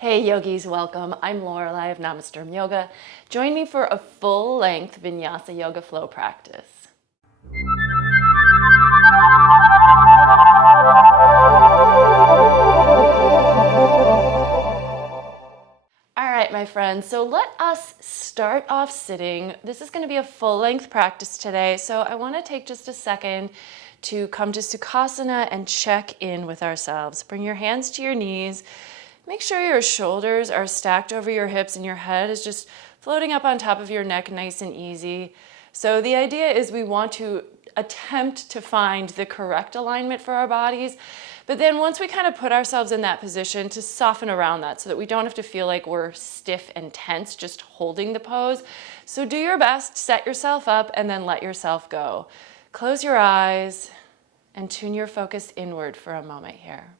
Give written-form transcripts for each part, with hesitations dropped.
Hey yogis, welcome. I'm Lorelai of Namasturm Yoga. Join me for a full-length Vinyasa Yoga flow practice. All right, my friends, so let us start off sitting. This is going to be a full-length practice today, so I want to take just a second to come to Sukhasana and check in with ourselves. Bring your hands to your knees. Make sure your shoulders are stacked over your hips and your head is just floating up on top of your neck, nice and easy. So the idea is we want to attempt to find the correct alignment for our bodies, but then once we kind of put ourselves in that position, to soften around that so that we don't have to feel like we're stiff and tense just holding the pose. So do your best, set yourself up, and then let yourself go. Close your eyes and tune your focus inward for a moment here.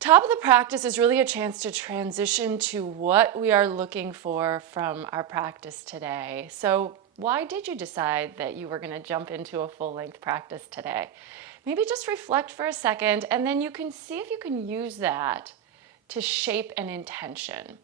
Top of the practice is really a chance to transition to what we are looking for from our practice today. So why did you decide that you were going to jump into a full-length practice today? Maybe just reflect for a second, and then you can see if you can use that to shape an intention.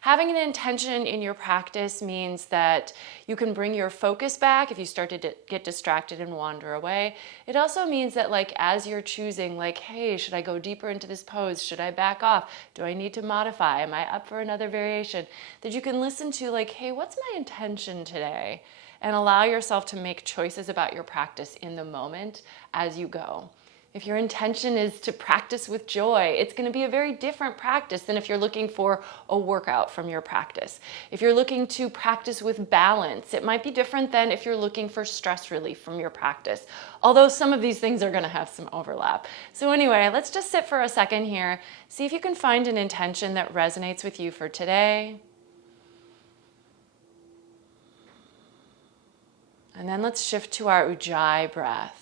Having an intention in your practice means that you can bring your focus back if you start to get distracted and wander away. It also means that as you're choosing, hey, should I go deeper into this pose? Should I back off? Do I need to modify? Am I up for another variation? That you can listen to hey, what's my intention today? And allow yourself to make choices about your practice in the moment as you go. If your intention is to practice with joy, it's going to be a very different practice than if you're looking for a workout from your practice. If you're looking to practice with balance, it might be different than if you're looking for stress relief from your practice. Although some of these things are going to have some overlap. So anyway, let's just sit for a second here. See if you can find an intention that resonates with you for today. And then let's shift to our Ujjayi breath.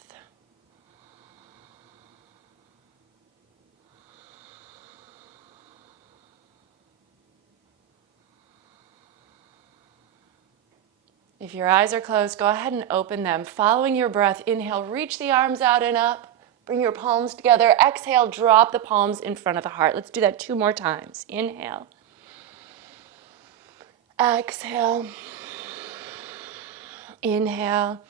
If your eyes are closed, go ahead and open them. Following your breath, inhale, reach the arms out and up. Bring your palms together. Exhale, drop the palms in front of the heart. Let's do that 2 more times. Inhale. Exhale. Inhale.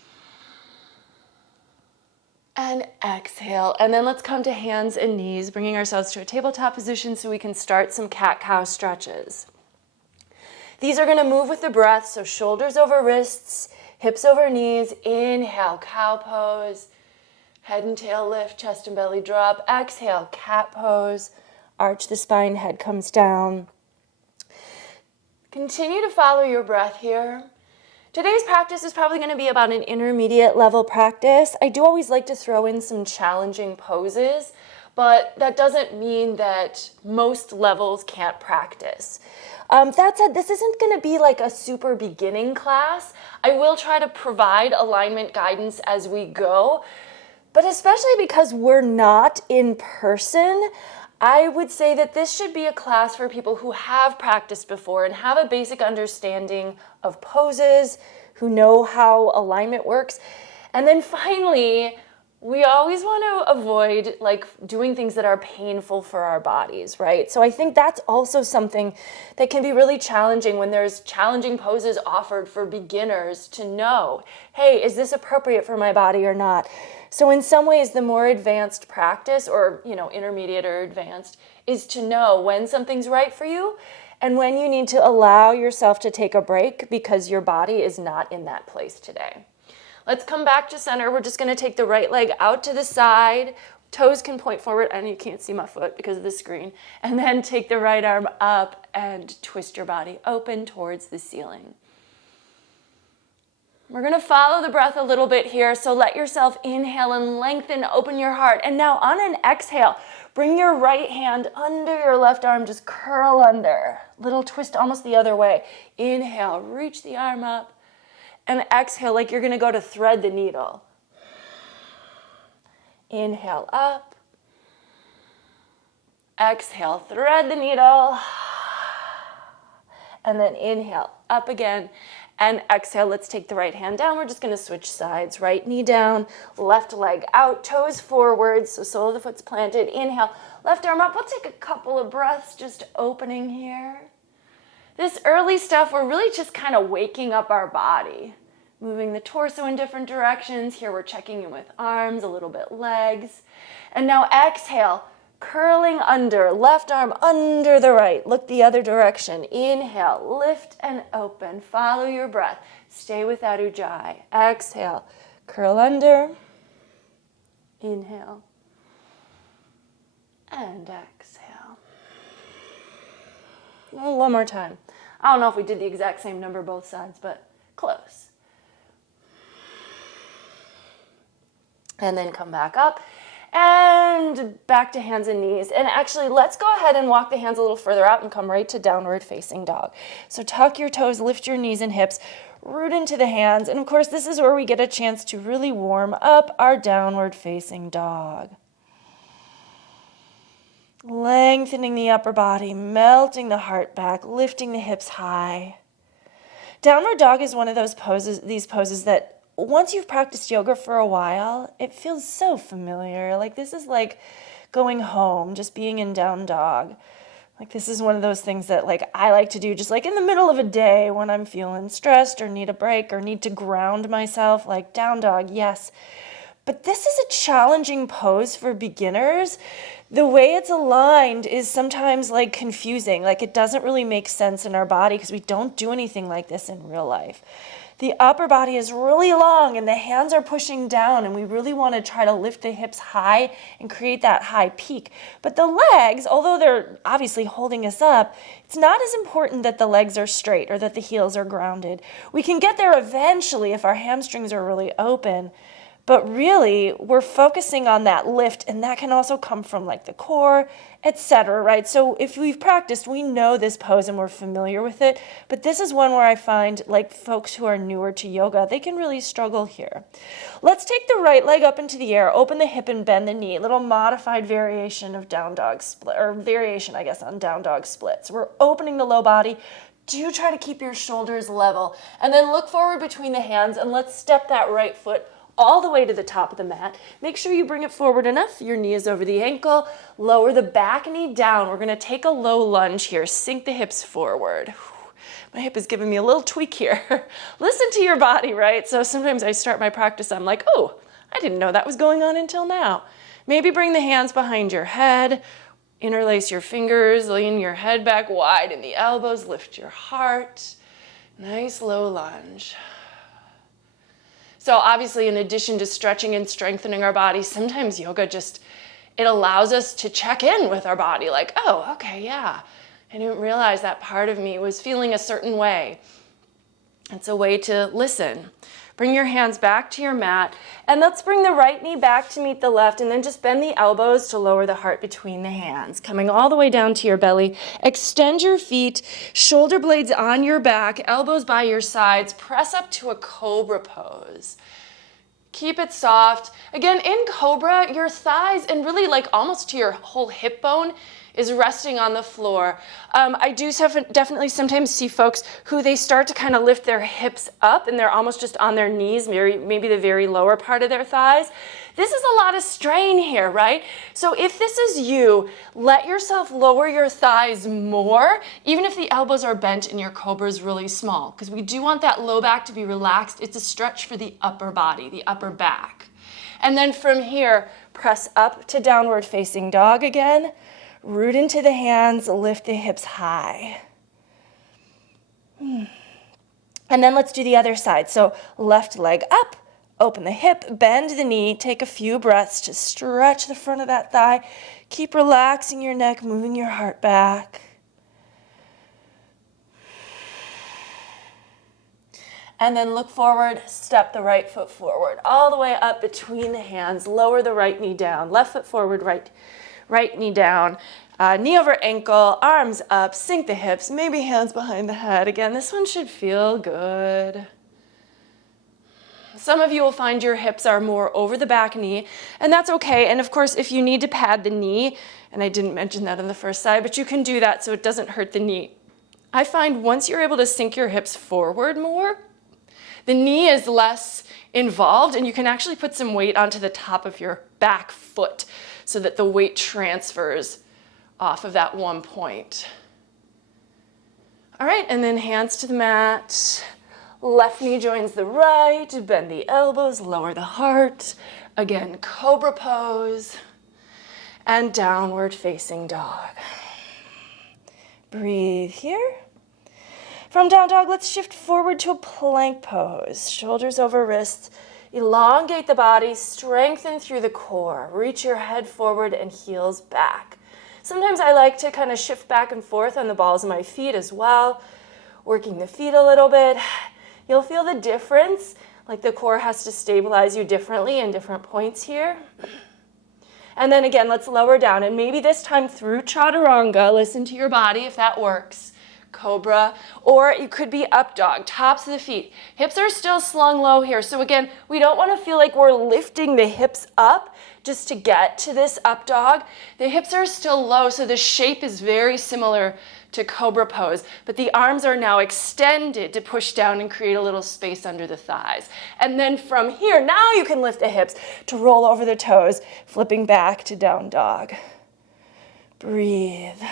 And exhale. And then let's come to hands and knees, bringing ourselves to a tabletop position so we can start some cat-cow stretches. These are going to move with the breath, so shoulders over wrists, hips over knees. Inhale, cow pose. Head and tail lift, chest and belly drop. Exhale, cat pose. Arch the spine, head comes down. Continue to follow your breath here. Today's practice is probably going to be about an intermediate level practice. I do always like to throw in some challenging poses, but that doesn't mean that most levels can't practice. That said, this isn't going to be a super beginning class. I will try to provide alignment guidance as we go, but especially because we're not in person, I would say that this should be a class for people who have practiced before and have a basic understanding of poses, who know how alignment works. And then finally, we always want to avoid doing things that are painful for our bodies, right? So I think that's also something that can be really challenging when there's challenging poses offered for beginners to know, hey, is this appropriate for my body or not? So in some ways, the more advanced practice, or intermediate or advanced, is to know when something's right for you and when you need to allow yourself to take a break because your body is not in that place today. Let's come back to center. We're just going to take the right leg out to the side. Toes can point forward, and you can't see my foot because of the screen. And then take the right arm up and twist your body open towards the ceiling. We're going to follow the breath a little bit here, so let yourself inhale and lengthen, open your heart. And now on an exhale, bring your right hand under your left arm, just curl under. Little twist almost the other way. Inhale, reach the arm up. And exhale like you're going to go to thread the needle. Inhale up. Exhale, thread the needle. And then inhale up again. And exhale, let's take the right hand down. We're just gonna switch sides. Right knee down, left leg out, toes forward, so sole of the foot's planted. Inhale, left arm up. We'll take a couple of breaths, just opening here. This early stuff, we're really just kind of waking up our body, moving the torso in different directions. Here we're checking in with arms, a little bit legs. And now exhale, curling under, left arm under the right. Look the other direction. Inhale, lift and open. Follow your breath. Stay without ujjayi. Exhale, curl under. Inhale. And exhale. One more time. I don't know if we did the exact same number both sides, but close. And then come back up. And back to hands and knees. And actually, let's go ahead and walk the hands a little further out and come right to downward facing dog. So tuck your toes, lift your knees and hips, root into the hands. And of course, this is where we get a chance to really warm up our downward facing dog. Lengthening the upper body, melting the heart back, lifting the hips high. Downward dog is one of these poses that once you've practiced yoga for a while, it feels so familiar. Like this is like going home, just being in down dog. Like this is one of those things that like I like to do just like in the middle of a day when I'm feeling stressed or need a break or need to ground myself, like down dog, yes. But this is a challenging pose for beginners. The way it's aligned is sometimes like confusing. Like it doesn't really make sense in our body because we don't do anything like this in real life. The upper body is really long and the hands are pushing down and we really want to try to lift the hips high and create that high peak. But the legs, although they're obviously holding us up, it's not as important that the legs are straight or that the heels are grounded. We can get there eventually if our hamstrings are really open. But really, we're focusing on that lift, and that can also come from like the core, etc., right? So if we've practiced, we know this pose and we're familiar with it. But this is one where I find like folks who are newer to yoga, they can really struggle here. Let's take the right leg up into the air, open the hip and bend the knee. A little modified variation of down dog split, or variation, I guess, on down dog splits. We're opening the low body. Do try to keep your shoulders level. And then look forward between the hands and let's step that right foot all the way to the top of the mat. Make sure you bring it forward enough. Your knee is over the ankle. Lower the back knee down. We're going to take a low lunge here. Sink the hips forward. My hip is giving me a little tweak here. Listen to your body, right? So sometimes I start my practice, I'm like, oh, I didn't know that was going on until now. Maybe bring the hands behind your head. Interlace your fingers. Lean your head back wide in the elbows. Lift your heart. Nice low lunge. So obviously, in addition to stretching and strengthening our body, sometimes yoga it allows us to check in with our body. Like, oh, okay, yeah, I didn't realize that part of me was feeling a certain way. It's a way to listen. Bring your hands back to your mat, and let's bring the right knee back to meet the left, and then just bend the elbows to lower the heart between the hands. Coming all the way down to your belly. Extend your feet, shoulder blades on your back, elbows by your sides. Press up to a cobra pose. Keep it soft. Again, in cobra, your thighs and really like almost to your whole hip bone is resting on the floor. I do definitely sometimes see folks who they start to kind of lift their hips up and they're almost just on their knees, maybe the very lower part of their thighs. This is a lot of strain here, right? So if this is you, let yourself lower your thighs more, even if the elbows are bent and your cobra is really small, because we do want that low back to be relaxed. It's a stretch for the upper body, the upper back. And then from here, press up to downward facing dog again. Root into the hands, lift the hips high. And then let's do the other side. So left leg up, open the hip, bend the knee, take a few breaths to stretch the front of that thigh. Keep relaxing your neck, moving your heart back. And then look forward, step the right foot forward, all the way up between the hands, lower the right knee down, left foot forward, right knee down, knee over ankle, arms up, sink the hips, maybe hands behind the head. Again, this one should feel good. Some of you will find your hips are more over the back knee, and that's okay. And of course, if you need to pad the knee, and I didn't mention that on the first side, but you can do that so it doesn't hurt the knee. I find once you're able to sink your hips forward more, The knee is less involved, and you can actually put some weight onto the top of your back foot so that the weight transfers off of that one point. All right, and then hands to the mat. Left knee joins the right, bend the elbows, lower the heart. Again, cobra pose and downward facing dog. Breathe here. From down dog, let's shift forward to a plank pose. Shoulders over wrists. Elongate the body, strengthen through the core. Reach your head forward and heels back. Sometimes I like to kind of shift back and forth on the balls of my feet as well, working the feet a little bit. You'll feel the difference, like the core has to stabilize you differently in different points here. And then again, let's lower down, and maybe this time through chaturanga, listen to your body if that works. Cobra, or you could be up dog, tops of the feet. Hips are still slung low here. So again, we don't want to feel like we're lifting the hips up just to get to this up dog. The hips are still low, so the shape is very similar to cobra pose, but the arms are now extended to push down and create a little space under the thighs. And then from here, now you can lift the hips to roll over the toes, flipping back to down dog. Breathe.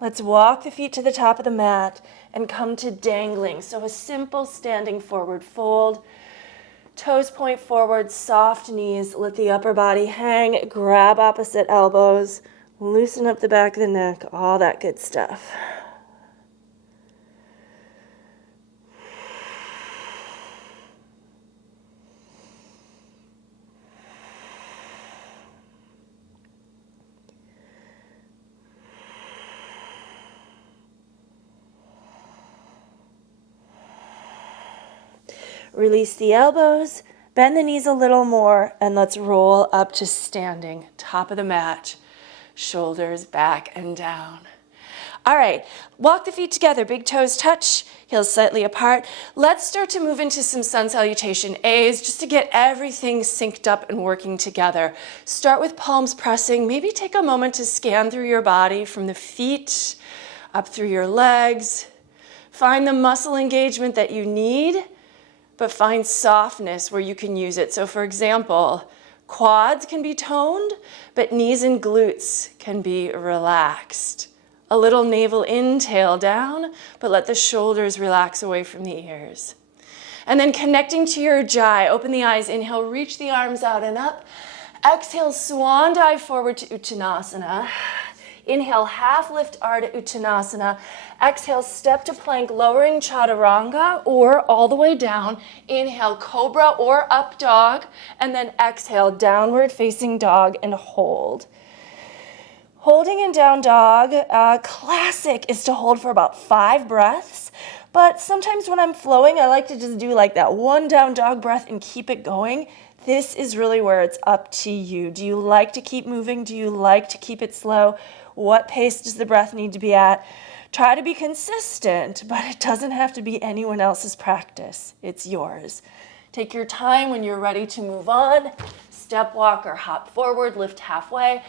Let's walk the feet to the top of the mat and come to dangling. So a simple standing forward fold. Toes point forward, soft knees, let the upper body hang, grab opposite elbows, loosen up the back of the neck, all that good stuff. Release the elbows, bend the knees a little more, and let's roll up to standing, top of the mat, shoulders back and down. All right, walk the feet together, big toes touch, heels slightly apart. Let's start to move into some sun salutation A's just to get everything synced up and working together. Start with palms pressing. Maybe take a moment to scan through your body from the feet up through your legs. Find the muscle engagement that you need, but find softness where you can use it. So for example, quads can be toned, but knees and glutes can be relaxed. A little navel in, tail down, but let the shoulders relax away from the ears. And then connecting to your jai, open the eyes, inhale, reach the arms out and up. Exhale, swan dive forward to Uttanasana. Inhale, half lift Ardha Uttanasana. Exhale, step to plank, lowering chaturanga or all the way down. Inhale, cobra or up dog. And then exhale, downward facing dog and hold. Holding in down dog, classic is to hold for about 5 breaths. But sometimes when I'm flowing, I like to just do like that one down dog breath and keep it going. This is really where it's up to you. Do you like to keep moving? Do you like to keep it slow? What pace does the breath need to be at? Try to be consistent, but it doesn't have to be anyone else's practice. It's yours. Take your time when you're ready to move on. Step walk or hop forward, lift halfway.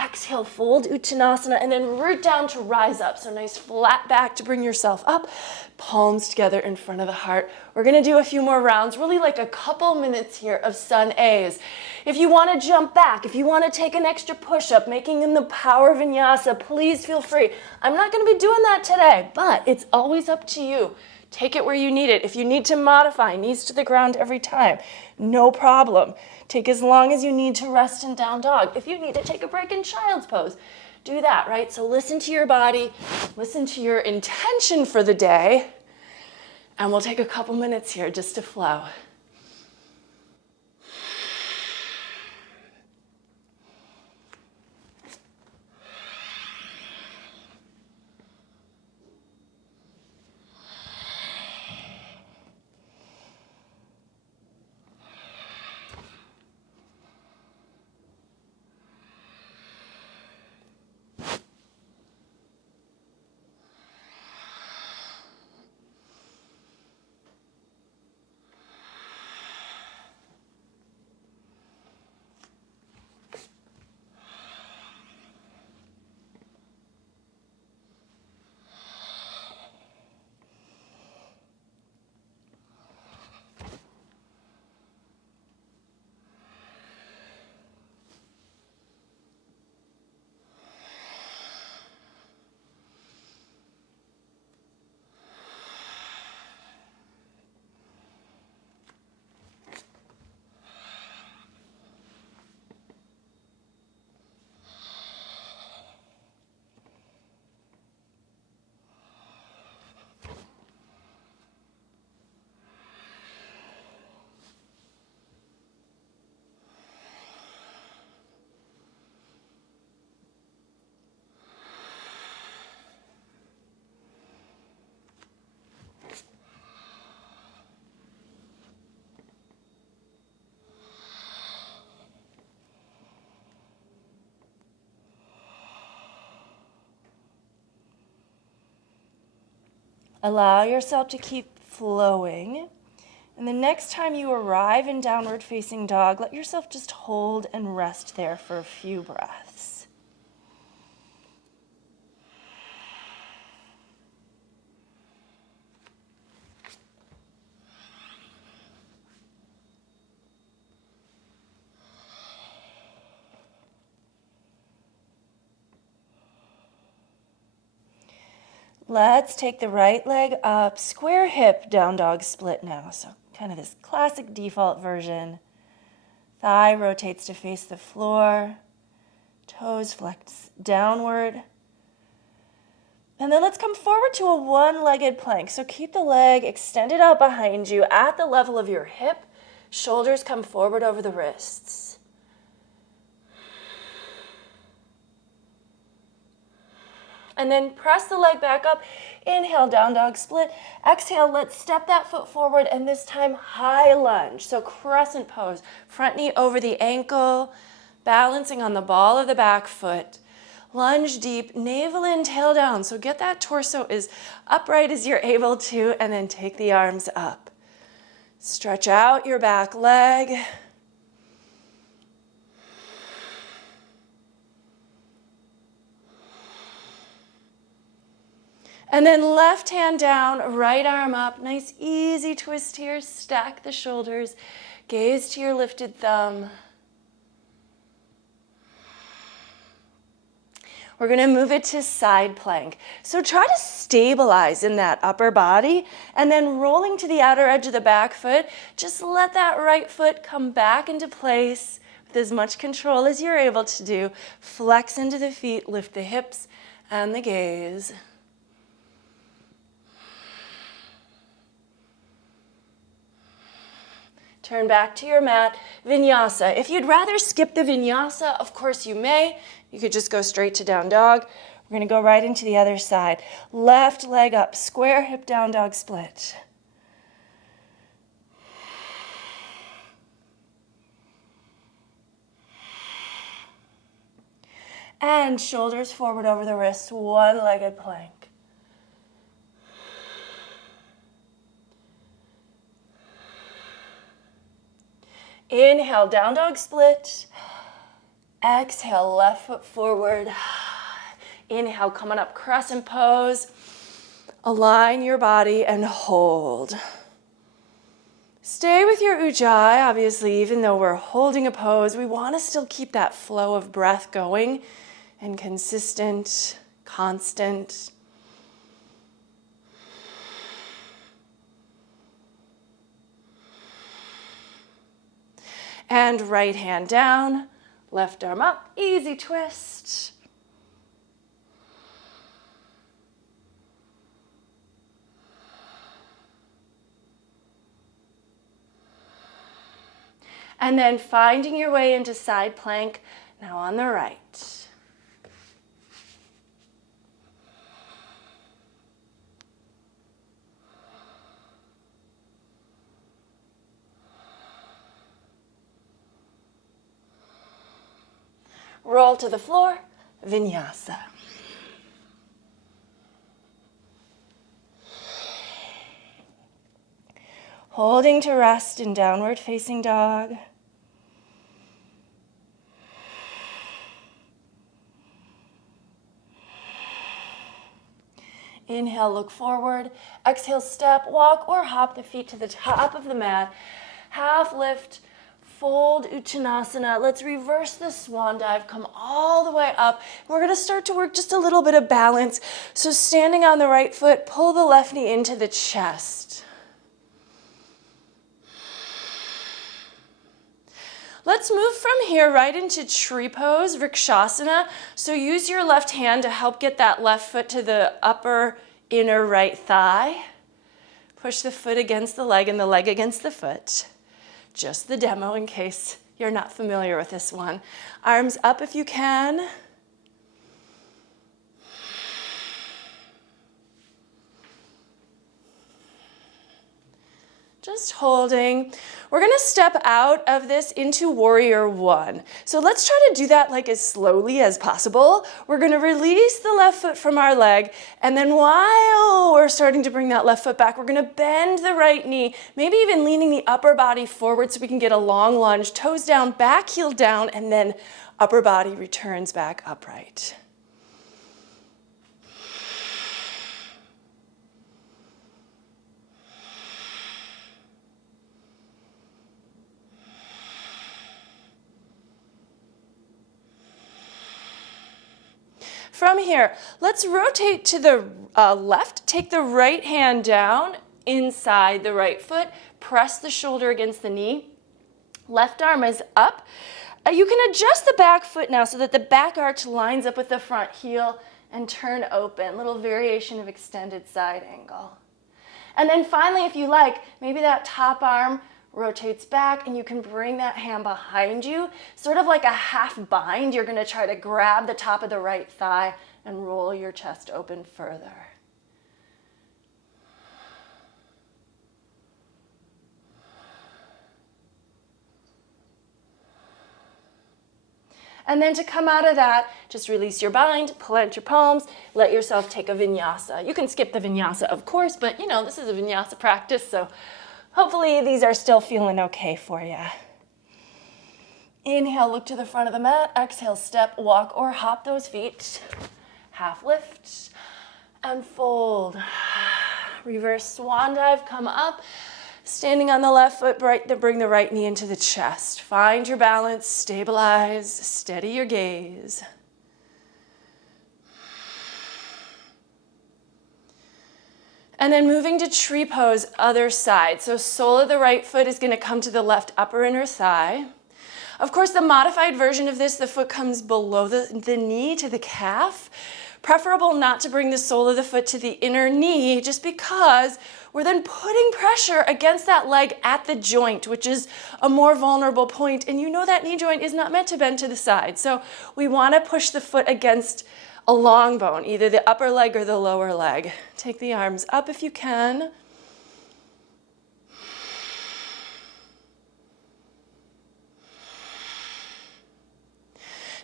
Exhale, fold Uttanasana, and then root down to rise up. So nice flat back to bring yourself up. Palms together in front of the heart. We're gonna do a few more rounds, really like a couple minutes here of sun A's. If you wanna jump back, if you wanna take an extra push-up, making in the power vinyasa, please feel free. I'm not gonna be doing that today, but it's always up to you. Take it where you need it. If you need to modify, knees to the ground every time, no problem. Take as long as you need to rest in down dog. If you need to take a break in child's pose, do that, right? So listen to your body, listen to your intention for the day, and we'll take a couple minutes here just to flow. Allow yourself to keep flowing. And the next time you arrive in downward facing dog, let yourself just hold and rest there for a few breaths. Let's take the right leg up, square hip, down dog split now. So kind of this classic default version. Thigh rotates to face the floor. Toes flex downward. And then let's come forward to a one-legged plank. So keep the leg extended out behind you at the level of your hip. Shoulders come forward over the wrists. And then press the leg back up. Inhale, down dog split. Exhale, let's step that foot forward, and this time high lunge. So crescent pose, front knee over the ankle, balancing on the ball of the back foot. Lunge deep, navel in, tail down. So get that torso as upright as you're able to, and then take the arms up. Stretch out your back leg. And then left hand down, right arm up. Nice easy twist here. Stack the shoulders. Gaze to your lifted thumb. We're going to move it to side plank. So try to stabilize in that upper body, and then rolling to the outer edge of the back foot, just let that right foot come back into place with as much control as you're able to do. Flex into the feet, lift the hips and the gaze. Turn back to your mat, vinyasa. If you'd rather skip the vinyasa, of course you may. You could just go straight to down dog. We're going to go right into the other side. Left leg up, square hip, down dog split. And shoulders forward over the wrists, one-legged plank. Inhale, down dog split. Exhale, left foot forward. Inhale, coming up, crescent pose. Align your body and hold. Stay with your ujjayi, obviously, even though we're holding a pose, we want to still keep that flow of breath going and consistent, constant. And right hand down, left arm up, easy twist. And then finding your way into side plank, now on the right. Roll to the floor, vinyasa. Holding to rest in downward facing dog. Inhale, look forward. Exhale, step, walk, or hop the feet to the top of the mat. Half lift. Fold Uttanasana. Let's reverse the swan dive. Come all the way up. We're going to start to work just a little bit of balance. So standing on the right foot, pull the left knee into the chest. Let's move from here right into tree pose, Vrikshasana. So use your left hand to help get that left foot to the upper inner right thigh. Push the foot against the leg and the leg against the foot. Just the demo in case you're not familiar with this one. Arms up if you can. Just holding. We're gonna step out of this into warrior one. So let's try to do that like as slowly as possible. We're gonna release the left foot from our leg, and then while we're starting to bring that left foot back, we're gonna bend the right knee, maybe even leaning the upper body forward so we can get a long lunge, toes down, back heel down, and then upper body returns back upright. From here, let's rotate to the left. Take the right hand down inside the right foot. Press the shoulder against the knee. Left arm is up. You can adjust the back foot now so that the back arch lines up with the front heel and turn open. Little variation of extended side angle. And then finally, if you like, maybe that top arm rotates back and you can bring that hand behind you, sort of like a half bind. You're going to try to grab the top of the right thigh and roll your chest open further. And then to come out of that, just release your bind, plant your palms, let yourself take a vinyasa. You can skip the vinyasa, of course, but you know, this is a vinyasa practice, so hopefully these are still feeling okay for you. Inhale, look to the front of the mat. Exhale, step, walk, or hop those feet. Half lift and fold. Reverse swan dive, come up. Standing on the left foot, bring the right knee into the chest. Find your balance, stabilize, steady your gaze. And then moving to tree pose, other side. So sole of the right foot is going to come to the left upper inner thigh. Of course, the modified version of this, the foot comes below the knee to the calf. Preferable not to bring the sole of the foot to the inner knee, just because we're then putting pressure against that leg at the joint, which is a more vulnerable point. And you know that knee joint is not meant to bend to the side. So we want to push the foot against a long bone, either the upper leg or the lower leg. Take the arms up if you can.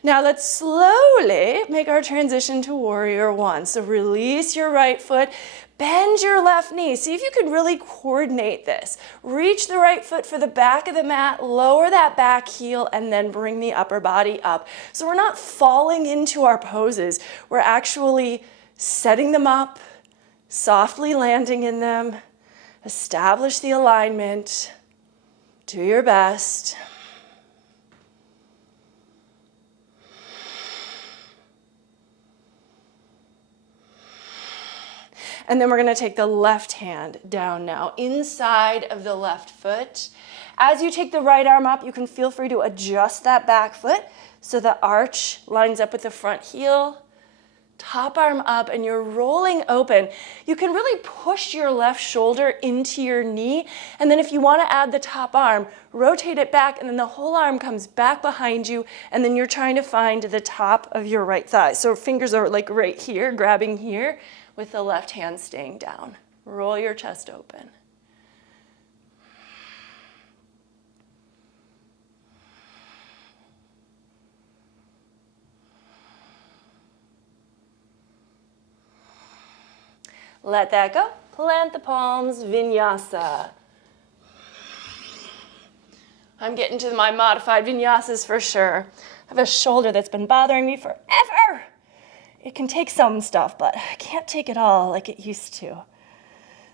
Now let's slowly make our transition to warrior one. So release your right foot, bend your left knee. See if you can really coordinate this. Reach the right foot for the back of the mat, lower that back heel, and then bring the upper body up. So we're not falling into our poses. We're actually setting them up, softly landing in them. Establish the alignment. Do your best. And then we're going to take the left hand down now, inside of the left foot. As you take the right arm up, you can feel free to adjust that back foot so the arch lines up with the front heel. Top arm up and you're rolling open. You can really push your left shoulder into your knee. And then if you want to add the top arm, rotate it back and then the whole arm comes back behind you. And then you're trying to find the top of your right thigh. So fingers are like right here, grabbing here, with the left hand staying down. Roll your chest open. Let that go. Plant the palms, vinyasa. I'm getting to my modified vinyasas for sure. I have a shoulder that's been bothering me forever. It can take some stuff, but I can't take it all like it used to.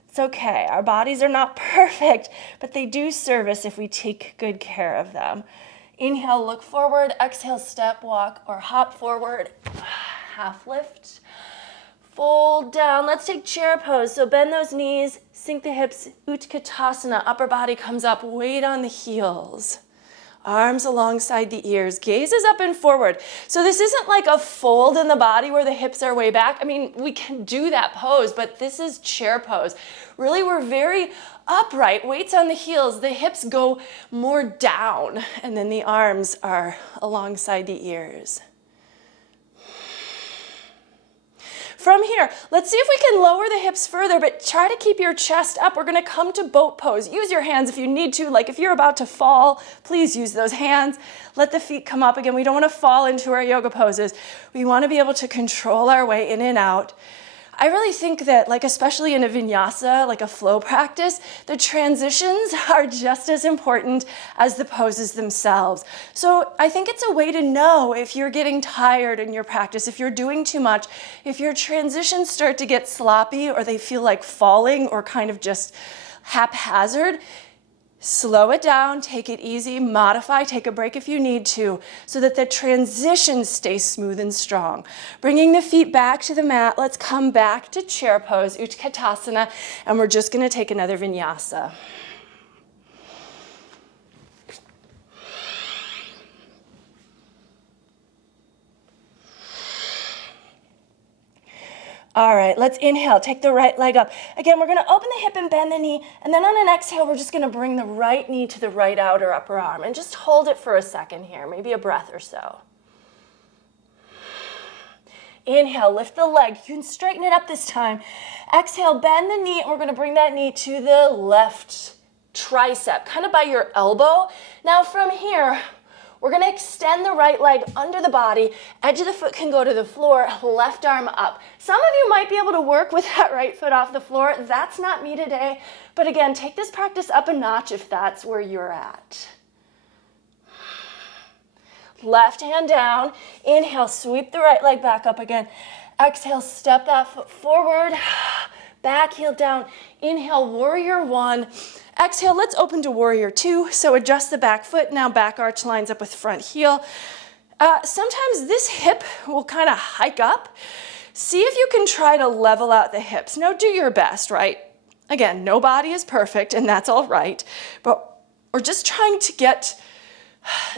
It's okay. Our bodies are not perfect, but they do serve us if we take good care of them. Inhale, look forward. Exhale, step, walk, or hop forward. Half lift. Fold down. Let's take chair pose. So bend those knees, sink the hips, Utkatasana. Upper body comes up, weight on the heels. Arms alongside the ears, gaze is up and forward. So this isn't like a fold in the body where the hips are way back. I mean, we can do that pose, but this is chair pose. Really, we're very upright, weights on the heels. The hips go more down, and then the arms are alongside the ears. From here, let's see if we can lower the hips further, but try to keep your chest up. We're gonna come to boat pose. Use your hands if you need to. Like if you're about to fall, please use those hands. Let the feet come up. Again, we don't wanna fall into our yoga poses. We wanna be able to control our way in and out. I really think that, like, especially in a vinyasa, like a flow practice, the transitions are just as important as the poses themselves. So I think it's a way to know if you're getting tired in your practice, if you're doing too much, if your transitions start to get sloppy or they feel like falling or kind of just haphazard. Slow it down, take it easy, modify, take a break if you need to, so that the transitions stay smooth and strong. Bringing the feet back to the mat, let's come back to chair pose, Utkatasana, and we're just gonna take another vinyasa. All right, let's inhale, take the right leg up. Again, we're gonna open the hip and bend the knee, and then on an exhale, we're just gonna bring the right knee to the right outer upper arm, and just hold it for a second here, maybe a breath or so. Inhale, lift the leg. You can straighten it up this time. Exhale, bend the knee, and we're gonna bring that knee to the left tricep, kind of by your elbow. Now from here, we're gonna extend the right leg under the body. Edge of the foot can go to the floor, left arm up. Some of you might be able to work with that right foot off the floor. That's not me today. But again, take this practice up a notch if that's where you're at. Left hand down. Inhale, sweep the right leg back up again. Exhale, step that foot forward. Back heel down. Inhale, warrior one. Exhale, let's open to warrior two. So adjust the back foot. Now back arch lines up with front heel. Sometimes this hip will kind of hike up. See if you can try to level out the hips. Now do your best, right? Again, no body is perfect and that's all right. But we're just trying to get,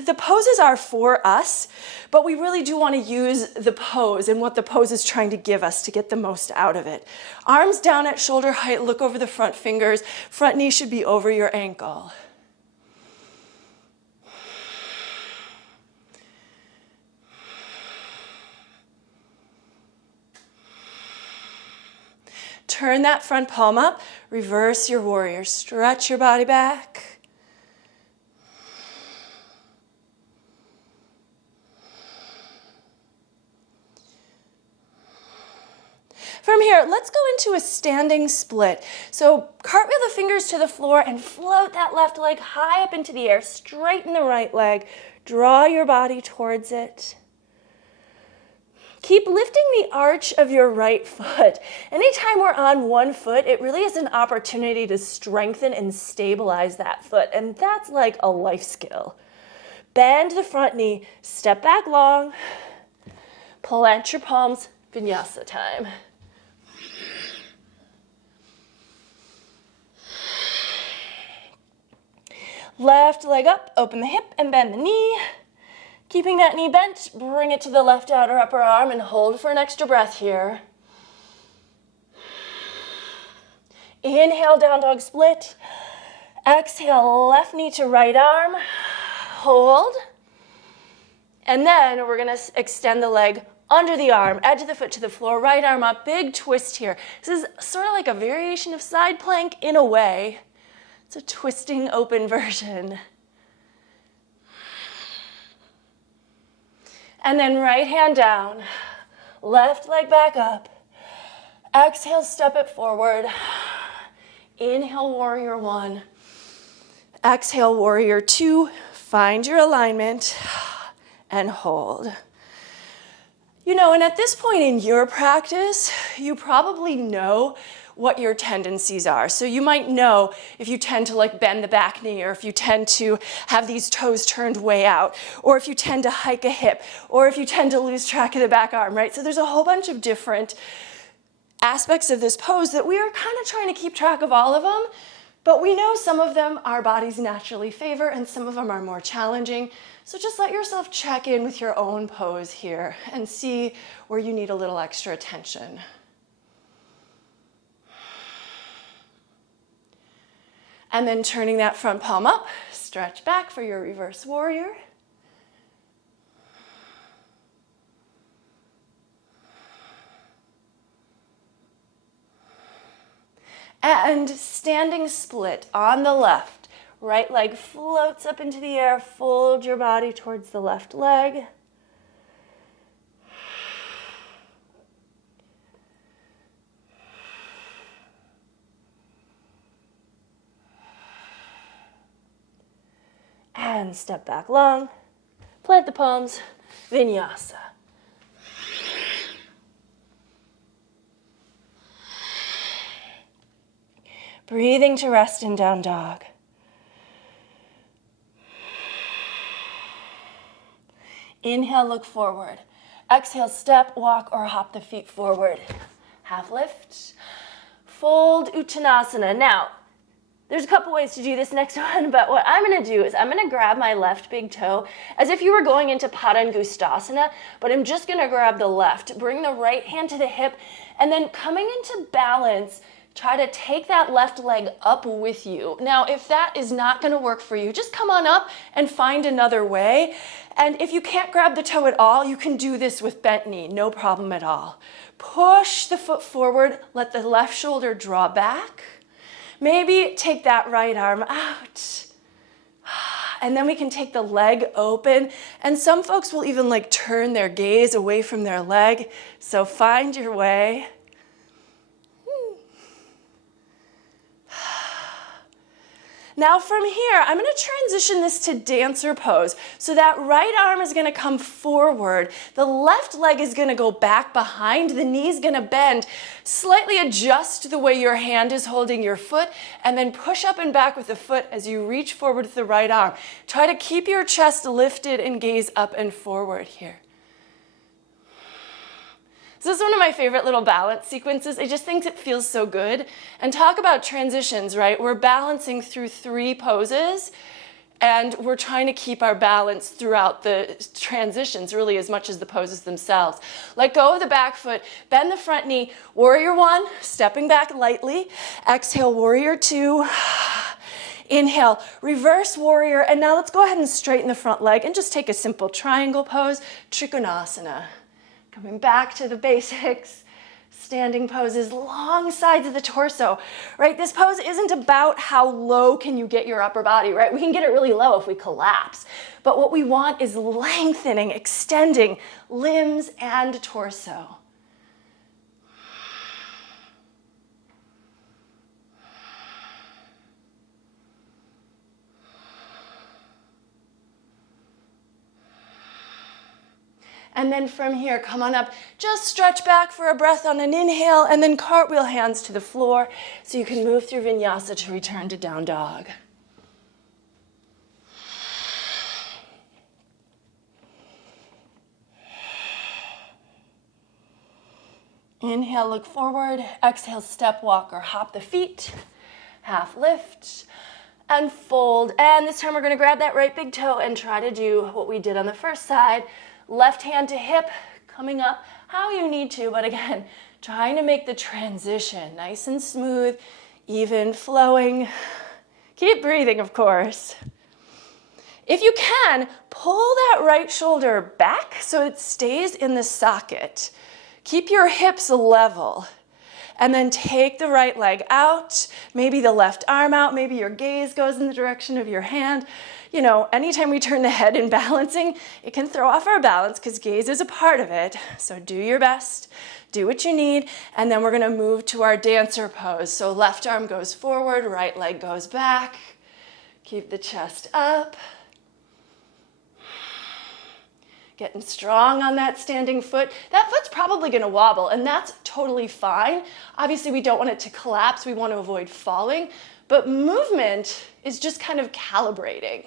the poses are for us, but we really do want to use the pose and what the pose is trying to give us to get the most out of it. Arms down at shoulder height, look over the front fingers. Front knee should be over your ankle. Turn that front palm up, reverse your warrior. Stretch your body back. From here, let's go into a standing split. So cartwheel the fingers to the floor and float that left leg high up into the air. Straighten the right leg. Draw your body towards it. Keep lifting the arch of your right foot. Anytime we're on one foot, it really is an opportunity to strengthen and stabilize that foot. And that's like a life skill. Bend the front knee, step back long, plant your palms, vinyasa time. Left leg up, open the hip and bend the knee. Keeping that knee bent, bring it to the left outer upper arm and hold for an extra breath here. Inhale, down dog split. Exhale, left knee to right arm. Hold. And then we're gonna extend the leg under the arm, edge of the foot to the floor, right arm up, big twist here. This is sort of like a variation of side plank in a way. It's a twisting open version. And then right hand down, left leg back up. Exhale, step it forward. Inhale, warrior one. Exhale, warrior two. Find your alignment and hold. You know, and at this point in your practice, you probably know what your tendencies are. So you might know if you tend to like bend the back knee, or if you tend to have these toes turned way out, or if you tend to hike a hip, or if you tend to lose track of the back arm, right? So there's a whole bunch of different aspects of this pose that we are kind of trying to keep track of all of them, but we know some of them our bodies naturally favor and some of them are more challenging. So just let yourself check in with your own pose here and see where you need a little extra attention. And then turning that front palm up, stretch back for your reverse warrior. And standing split on the left. Right leg floats up into the air. Fold your body towards the left leg. And step back long. Plant the palms. Vinyasa. Breathing to rest in down dog. Inhale, look forward. Exhale, step, walk, or hop the feet forward. Half lift. Fold, Uttanasana. Now, there's a couple ways to do this next one, but what I'm going to do is I'm going to grab my left big toe as if you were going into Padangusthasana, but I'm just going to grab the left. Bring the right hand to the hip, and then coming into balance, try to take that left leg up with you. Now, if that is not going to work for you, just come on up and find another way. And if you can't grab the toe at all, you can do this with bent knee, no problem at all. Push the foot forward, let the left shoulder draw back. Maybe take that right arm out. And then we can take the leg open. And some folks will even like turn their gaze away from their leg. So find your way. Now from here, I'm going to transition this to dancer pose. So that right arm is going to come forward. The left leg is going to go back behind. The knee is going to bend. Slightly adjust the way your hand is holding your foot, and then push up and back with the foot as you reach forward with the right arm. Try to keep your chest lifted and gaze up and forward here. This is one of my favorite little balance sequences. I just think it feels so good. And talk about transitions, right? We're balancing through 3 poses, and we're trying to keep our balance throughout the transitions really as much as the poses themselves. Let go of the back foot, bend the front knee. Warrior 1, stepping back lightly. Exhale, warrior 2. Inhale, reverse warrior. And now let's go ahead and straighten the front leg and just take a simple triangle pose, Trikonasana. Coming back to the basics, standing poses, long sides of the torso, right? This pose isn't about how low can you get your upper body, right? We can get it really low if we collapse. But what we want is lengthening, extending limbs and torso. And then from here, come on up. Just stretch back for a breath on an inhale, and then cartwheel hands to the floor so you can move through vinyasa to return to down dog. Inhale, look forward. Exhale, step, walk, or hop the feet. Half lift and fold. And this time we're going to grab that right big toe and try to do what we did on the first side. Left hand to hip, coming up how you need to, but again, trying to make the transition nice and smooth, even flowing. Keep breathing, of course. If you can, pull that right shoulder back so it stays in the socket. Keep your hips level. And then take the right leg out, maybe the left arm out, maybe your gaze goes in the direction of your hand. You know, anytime we turn the head in balancing, it can throw off our balance because gaze is a part of it. So do your best, do what you need, and then we're going to move to our dancer pose. So left arm goes forward, right leg goes back. Keep the chest up. Getting strong on that standing foot. That foot's probably going to wobble, and that's totally fine. Obviously, we don't want it to collapse. We want to avoid falling, but movement is just kind of calibrating.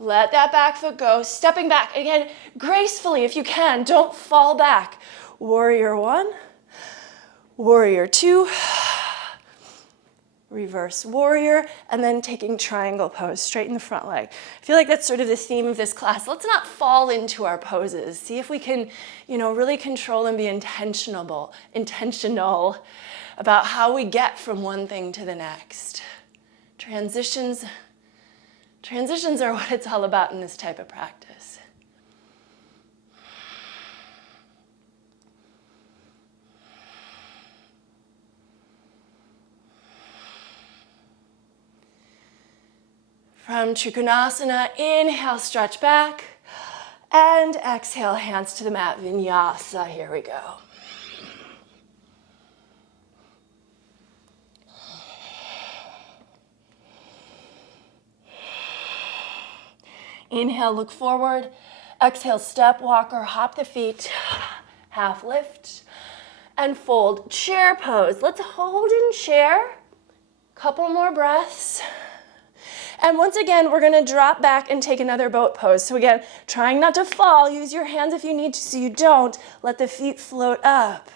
Let that back foot go, stepping back. Again, gracefully if you can, don't fall back. Warrior 1, warrior 2, reverse warrior, and then taking triangle pose, straighten the front leg. I feel like that's sort of the theme of this class. Let's not fall into our poses. See if we can, really control and be intentional about how we get from one thing to the next. Transitions are what it's all about in this type of practice. From Trikonasana, inhale, stretch back. And exhale, hands to the mat, vinyasa. Here we go. Inhale, look forward. Exhale, step, walk, or hop the feet. Half lift and fold. Chair pose. Let's hold in chair. Couple more breaths. And once again, we're gonna drop back and take another boat pose. So again, trying not to fall. Use your hands if you need to so you don't. Let the feet float up.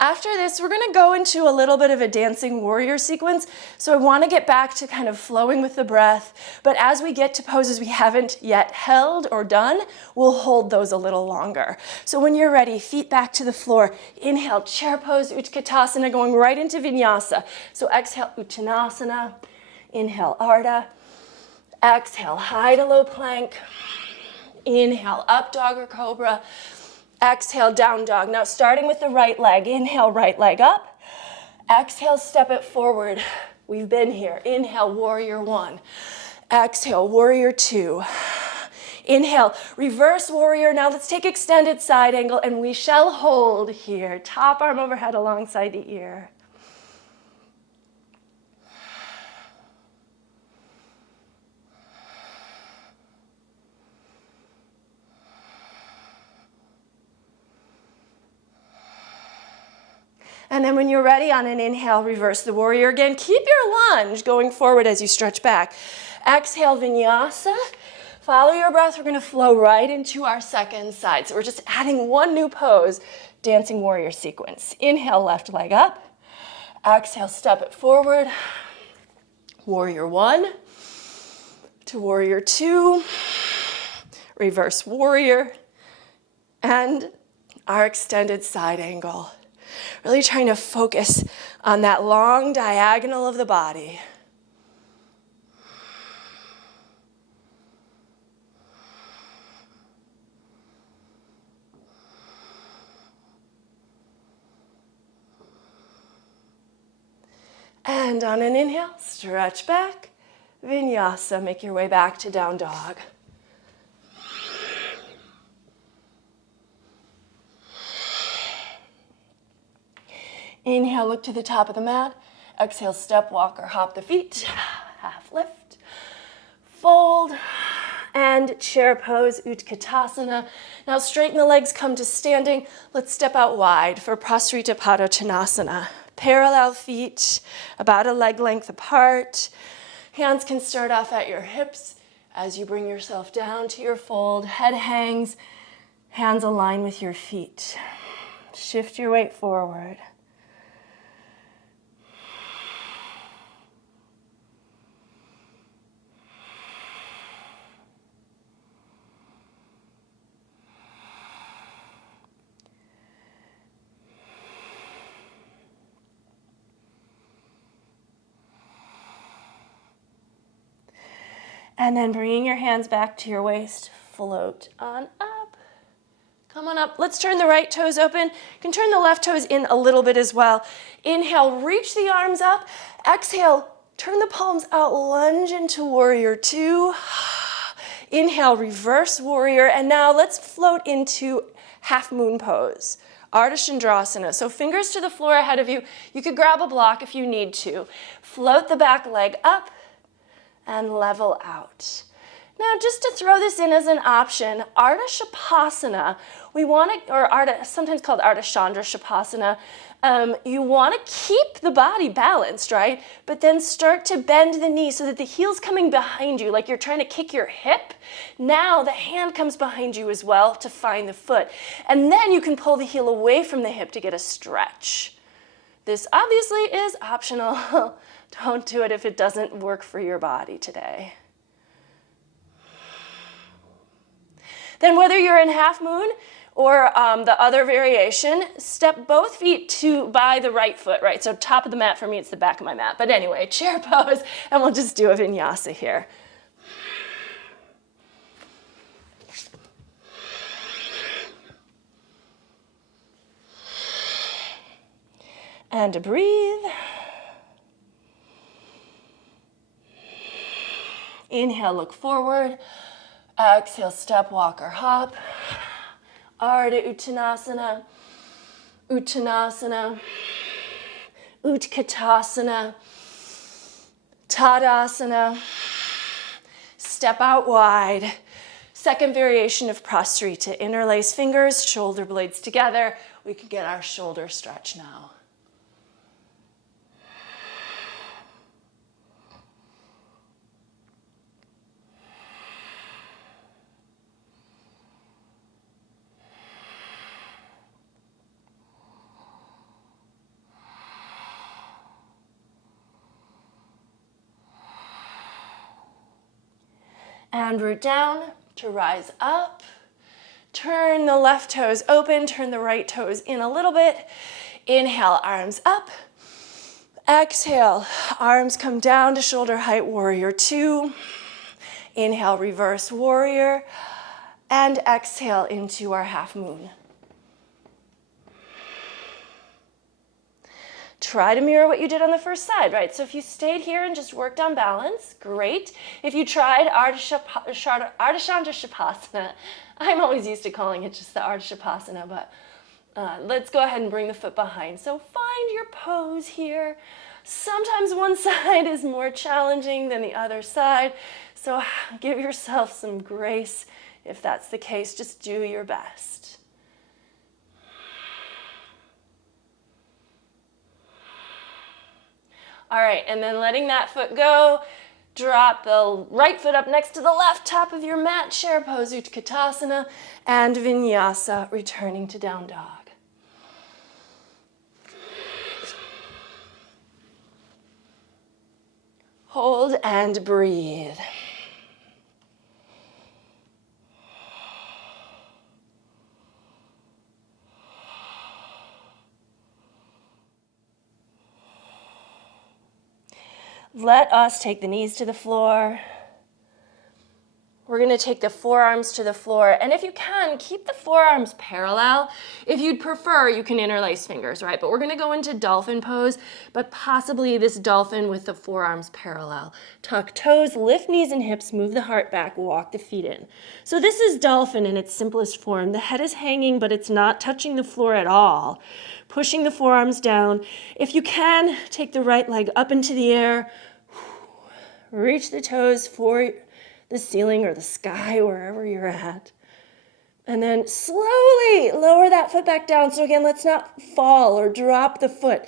After this, we're gonna go into a little bit of a dancing warrior sequence. So I wanna get back to kind of flowing with the breath. But as we get to poses we haven't yet held or done, we'll hold those a little longer. So when you're ready, feet back to the floor. Inhale, chair pose, Utkatasana, going right into vinyasa. So exhale, Uttanasana. Inhale, Ardha. Exhale, high to low plank. Inhale, up dog or cobra. Exhale, down dog. Now starting with the right leg. Inhale, right leg up. Exhale, step it forward. We've been here. Inhale, warrior one. Exhale, warrior two. Inhale, reverse warrior. Now let's take extended side angle and we shall hold here. Top arm overhead alongside the ear. And then when you're ready, on an inhale, reverse the warrior again. Keep your lunge going forward as you stretch back. Exhale, vinyasa. Follow your breath. We're going to flow right into our second side. So we're just adding one new pose, dancing warrior sequence. Inhale, left leg up. Exhale, step it forward. Warrior one to warrior two. Reverse warrior. And our extended side angle. Really trying to focus on that long diagonal of the body. And on an inhale, stretch back, vinyasa. Make your way back to down dog. Inhale, look to the top of the mat. Exhale, step, walk, or hop the feet. Half lift. Fold. And chair pose, Utkatasana. Now straighten the legs, come to standing. Let's step out wide for Prasrita Padottanasana. Parallel feet, about a leg length apart. Hands can start off at your hips as you bring yourself down to your fold. Head hangs, hands align with your feet. Shift your weight forward. And then bringing your hands back to your waist, float on up. Come on up. Let's turn the right toes open. You can turn the left toes in a little bit as well. Inhale, reach the arms up. Exhale, turn the palms out, lunge into warrior two. Inhale, reverse warrior. And now let's float into half moon pose. Ardha Chandrasana. So fingers to the floor ahead of you. You could grab a block if you need to. Float the back leg up and level out. Now, just to throw this in as an option, Ardha Shavasana, we want to, or Ardha, sometimes called Ardha Chandra Shavasana, you want to keep the body balanced, right? But then start to bend the knee so that the heel's coming behind you, like you're trying to kick your hip. Now the hand comes behind you as well to find the foot. And then you can pull the heel away from the hip to get a stretch. This obviously is optional. Don't do it if it doesn't work for your body today. Then whether you're in half moon or the other variation, step both feet by the right foot, right? So top of the mat, for me, it's the back of my mat. But anyway, chair pose, and we'll just do a vinyasa here. And breathe. Inhale, look forward. Exhale, step, walk, or hop. Ardha Uttanasana, Uttanasana, Utkatasana, Tadasana. Step out wide. Second variation of Prasrita. Interlace fingers, shoulder blades together. We can get our shoulder stretch now. And root down to rise up. Turn the left toes open, turn the right toes in a little bit. Inhale, arms up. Exhale, arms come down to shoulder height, warrior two. Inhale, reverse warrior. And exhale into our half moon. Try to mirror what you did on the first side, right? So if you stayed here and just worked on balance, great. If you tried Ardha Shavasana, I'm always used to calling it just the Ardha Shavasana, but let's go ahead and bring the foot behind. So find your pose here. Sometimes one side is more challenging than the other side, so give yourself some grace. If that's the case, just do your best. All right, and then letting that foot go, drop the right foot up next to the left, top of your mat, chair pose, Utkatasana, and Vinyasa, returning to down dog. Hold and breathe. Let us take the knees to the floor. We're going to take the forearms to the floor. And if you can, keep the forearms parallel. If you'd prefer, you can interlace fingers, right? But we're going to go into dolphin pose, but possibly this dolphin with the forearms parallel. Tuck toes, lift knees and hips, move the heart back, walk the feet in. So this is dolphin in its simplest form. The head is hanging, but it's not touching the floor at all. Pushing the forearms down. If you can, take the right leg up into the air. Reach the toes for the ceiling or the sky, wherever you're at. And then slowly lower that foot back down. So again, let's not fall or drop the foot.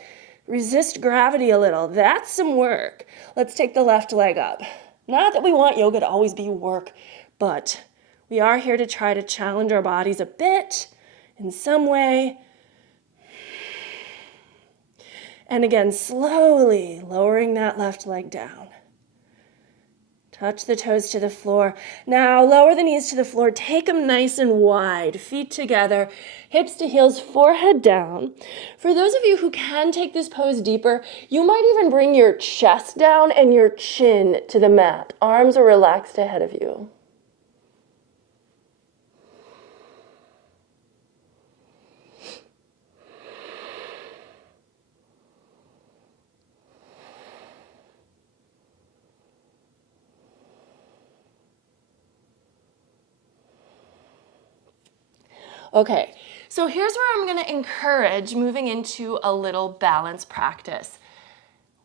Resist gravity a little. That's some work. Let's take the left leg up. Not that we want yoga to always be work, but we are here to try to challenge our bodies a bit in some way. And again, slowly lowering that left leg down. Touch the toes to the floor. Now lower the knees to the floor. Take them nice and wide. Feet together, hips to heels, forehead down. For those of you who can take this pose deeper, you might even bring your chest down and your chin to the mat. Arms are relaxed ahead of you. Okay, so here's where I'm going to encourage moving into a little balance practice.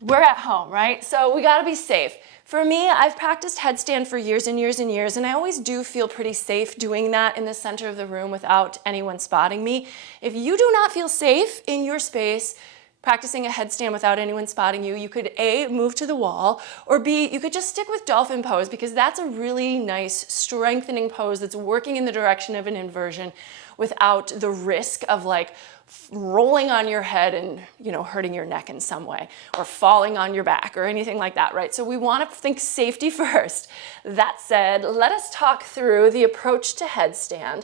We're at home, right? So we got to be safe. For me, I've practiced headstand for years and years and years, and I always do feel pretty safe doing that in the center of the room without anyone spotting me. If you do not feel safe in your space, practicing a headstand without anyone spotting you, you could A, move to the wall, or B, you could just stick with dolphin pose because that's a really nice strengthening pose that's working in the direction of an inversion without the risk of like rolling on your head and, you know, hurting your neck in some way or falling on your back or anything like that, right? So we want to think safety first. That said, let us talk through the approach to headstand.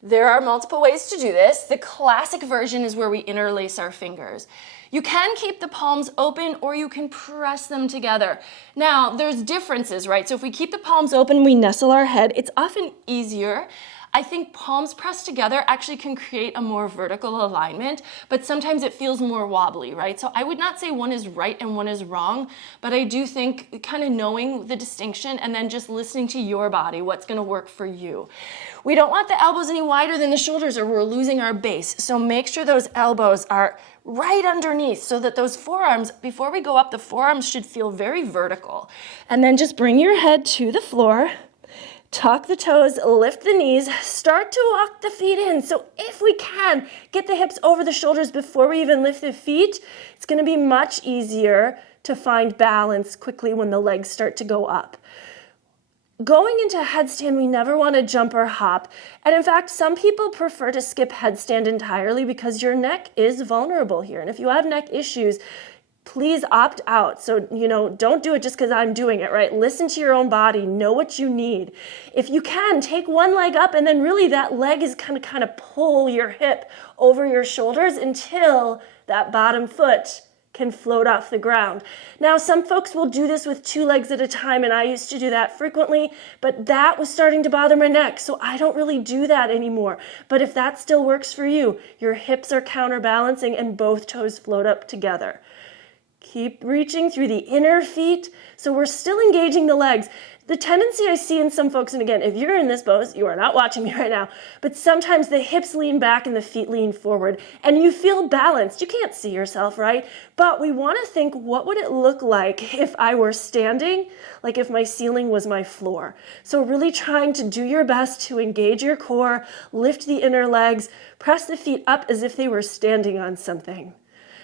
There are multiple ways to do this. The classic version is where we interlace our fingers. You can keep the palms open or you can press them together. Now, there's differences, right? So if we keep the palms open, we nestle our head. It's often easier. I think palms pressed together actually can create a more vertical alignment, but sometimes it feels more wobbly, right? So I would not say one is right and one is wrong, but I do think kind of knowing the distinction and then just listening to your body, what's gonna work for you. We don't want the elbows any wider than the shoulders or we're losing our base. So make sure those elbows are right underneath so that those forearms, before we go up, the forearms should feel very vertical. And then just bring your head to the floor. Tuck the toes, lift the knees, start to walk the feet in. So if we can, get the hips over the shoulders before we even lift the feet, it's gonna be much easier to find balance quickly when the legs start to go up. Going into headstand, we never want to jump or hop. And in fact, some people prefer to skip headstand entirely because your neck is vulnerable here. And if you have neck issues, please opt out. So, don't do it just because I'm doing it, right? Listen to your own body, know what you need. If you can, take one leg up and then really that leg is kind of pull your hip over your shoulders until that bottom foot can float off the ground. Now, some folks will do this with 2 legs at a time, and I used to do that frequently, but that was starting to bother my neck, so I don't really do that anymore. But if that still works for you, your hips are counterbalancing and both toes float up together. Keep reaching through the inner feet, so we're still engaging the legs. The tendency I see in some folks, and again, if you're in this pose, you are not watching me right now, but sometimes the hips lean back and the feet lean forward, and you feel balanced. You can't see yourself, right? But we want to think, what would it look like if I were standing, like if my ceiling was my floor? So really trying to do your best to engage your core, lift the inner legs, press the feet up as if they were standing on something.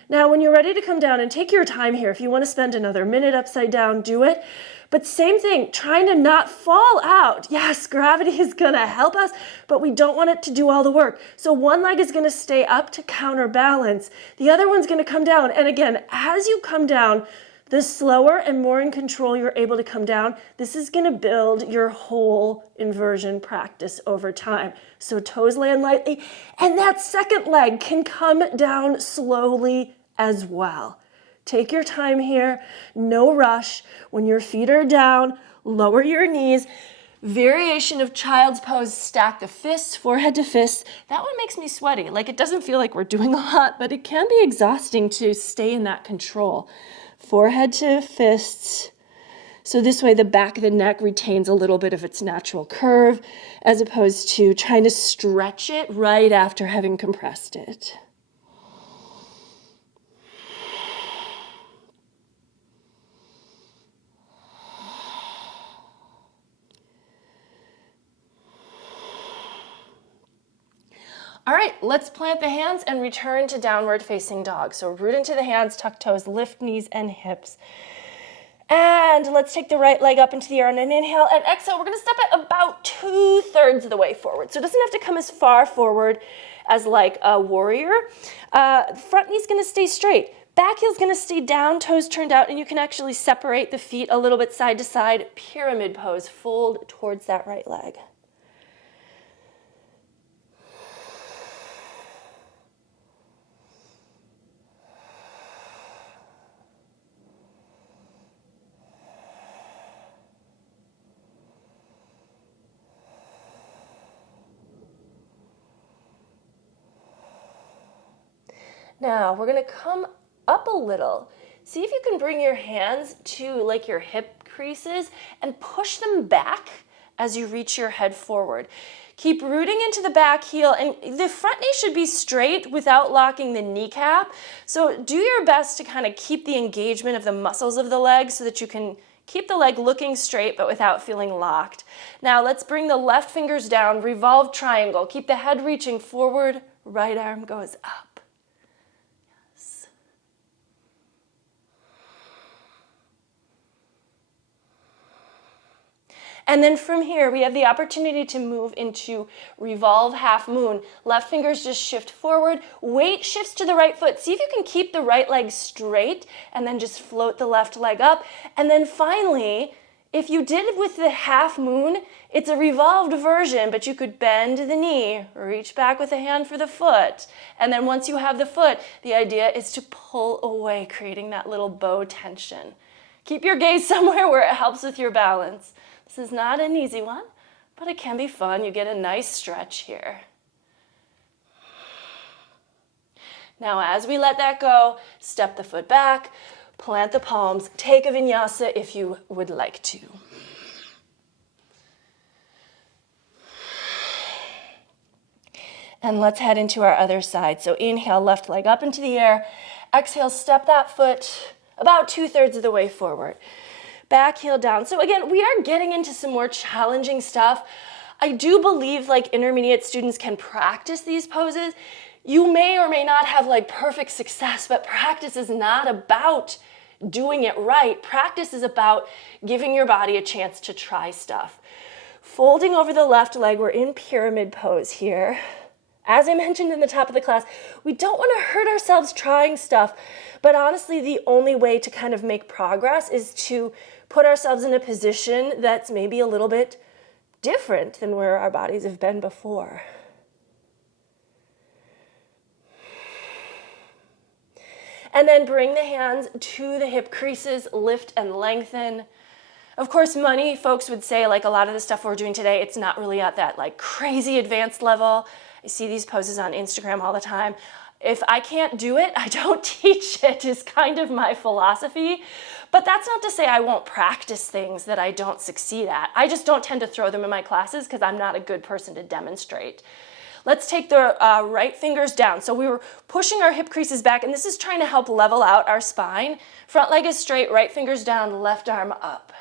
Now, when you're ready to come down, and take your time here, if you want to spend another minute upside down, do it. But same thing, trying to not fall out. Yes, gravity is going to help us, but we don't want it to do all the work. So one leg is going to stay up to counterbalance. The other one's going to come down. And again, as you come down, the slower and more in control you're able to come down, this is going to build your whole inversion practice over time. So toes land lightly, and that second leg can come down slowly as well. Take your time here, no rush. When your feet are down, lower your knees. Variation of child's pose, stack the fists, forehead to fists. That one makes me sweaty. Like it doesn't feel like we're doing a lot, but it can be exhausting to stay in that control. Forehead to fists. So this way the back of the neck retains a little bit of its natural curve as opposed to trying to stretch it right after having compressed it. All right, let's plant the hands and return to downward facing dog. So root into the hands, tuck toes, lift knees and hips. And let's take the right leg up into the air on an inhale and exhale. We're gonna step it about 2/3 of the way forward. So it doesn't have to come as far forward as like a warrior. Front knee's gonna stay straight. Back heel's gonna stay down, toes turned out, and you can actually separate the feet a little bit side to side. Pyramid pose, fold towards that right leg. Now we're gonna come up a little. See if you can bring your hands to like your hip creases and push them back as you reach your head forward. Keep rooting into the back heel, and the front knee should be straight without locking the kneecap. So do your best to kind of keep the engagement of the muscles of the leg so that you can keep the leg looking straight but without feeling locked. Now let's bring the left fingers down, revolve triangle. Keep the head reaching forward, right arm goes up. And then from here, we have the opportunity to move into revolve half moon. Left fingers just shift forward. Weight shifts to the right foot. See if you can keep the right leg straight and then just float the left leg up. And then finally, if you did it with the half moon, it's a revolved version, but you could bend the knee, reach back with a hand for the foot. And then once you have the foot, the idea is to pull away, creating that little bow tension. Keep your gaze somewhere where it helps with your balance. This is not an easy one, but it can be fun. You get a nice stretch here. Now, as we let that go, step the foot back, plant the palms, take a vinyasa if you would like to. And let's head into our other side. So inhale, left leg up into the air. Exhale, step that foot about 2/3 of the way forward. Back heel down. So again, we are getting into some more challenging stuff. I do believe like intermediate students can practice these poses. You may or may not have like perfect success, but practice is not about doing it right. Practice is about giving your body a chance to try stuff. Folding over the left leg, we're in pyramid pose here. As I mentioned in the top of the class, we don't want to hurt ourselves trying stuff, but honestly, the only way to kind of make progress is to put ourselves in a position that's maybe a little bit different than where our bodies have been before. And then bring the hands to the hip creases, lift and lengthen. Of course, many folks would say, like a lot of the stuff we're doing today, it's not really at that like crazy advanced level. I see these poses on Instagram all the time. If I can't do it, I don't teach it is kind of my philosophy. But that's not to say I won't practice things that I don't succeed at. I just don't tend to throw them in my classes because I'm not a good person to demonstrate. Let's take the right fingers down. So we were pushing our hip creases back, and this is trying to help level out our spine. Front leg is straight, right fingers down, left arm up.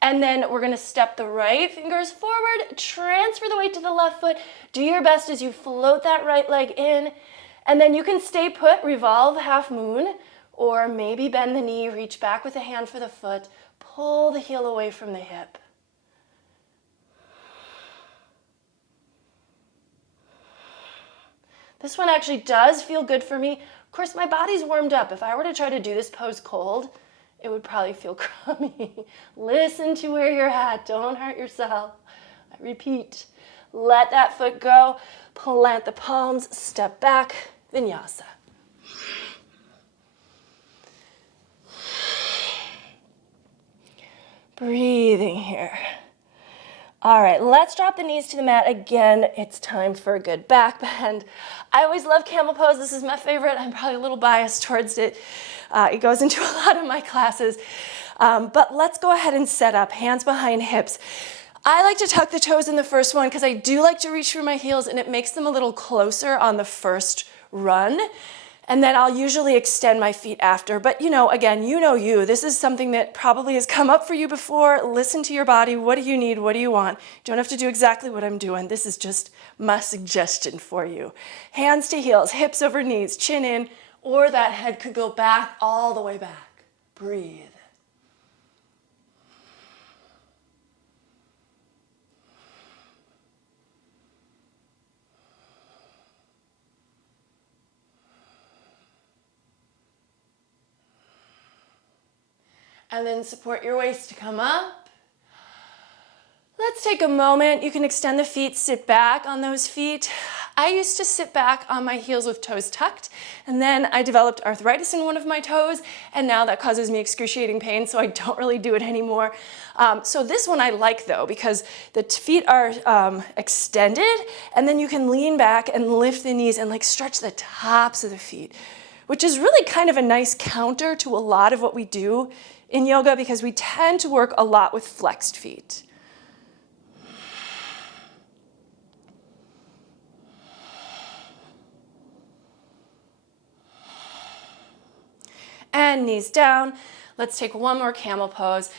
And then we're gonna step the right fingers forward, transfer the weight to the left foot. Do your best as you float that right leg in. And then you can stay put, revolve half moon, or maybe bend the knee, reach back with a hand for the foot, pull the heel away from the hip. This one actually does feel good for me. Of course, my body's warmed up. If I were to try to do this pose cold, it would probably feel crummy. Listen to where you're at. Don't hurt yourself. I repeat, let that foot go. Plant the palms, step back, vinyasa. Breathing here. All right, let's drop the knees to the mat. Again, it's time for a good back bend. I always love camel pose. This is my favorite. I'm probably a little biased towards it. It goes into a lot of my classes. But let's go ahead and set up, hands behind hips. I like to tuck the toes in the first one because I do like to reach through my heels and it makes them a little closer on the first run. And then I'll usually extend my feet after. But again, you. This is something that probably has come up for you before. Listen to your body. What do you need? What do you want? You don't have to do exactly what I'm doing. This is just my suggestion for you. Hands to heels, hips over knees, chin in, or that head could go back all the way back. Breathe. And then support your waist to come up. Let's take a moment. You can extend the feet, sit back on those feet. I used to sit back on my heels with toes tucked, and then I developed arthritis in one of my toes, and now that causes me excruciating pain, so I don't really do it anymore. So this one I like though, because the feet are extended, and then you can lean back and lift the knees and like stretch the tops of the feet, which is really kind of a nice counter to a lot of what we do in yoga because we tend to work a lot with flexed feet. And knees down. Let's take one more camel pose.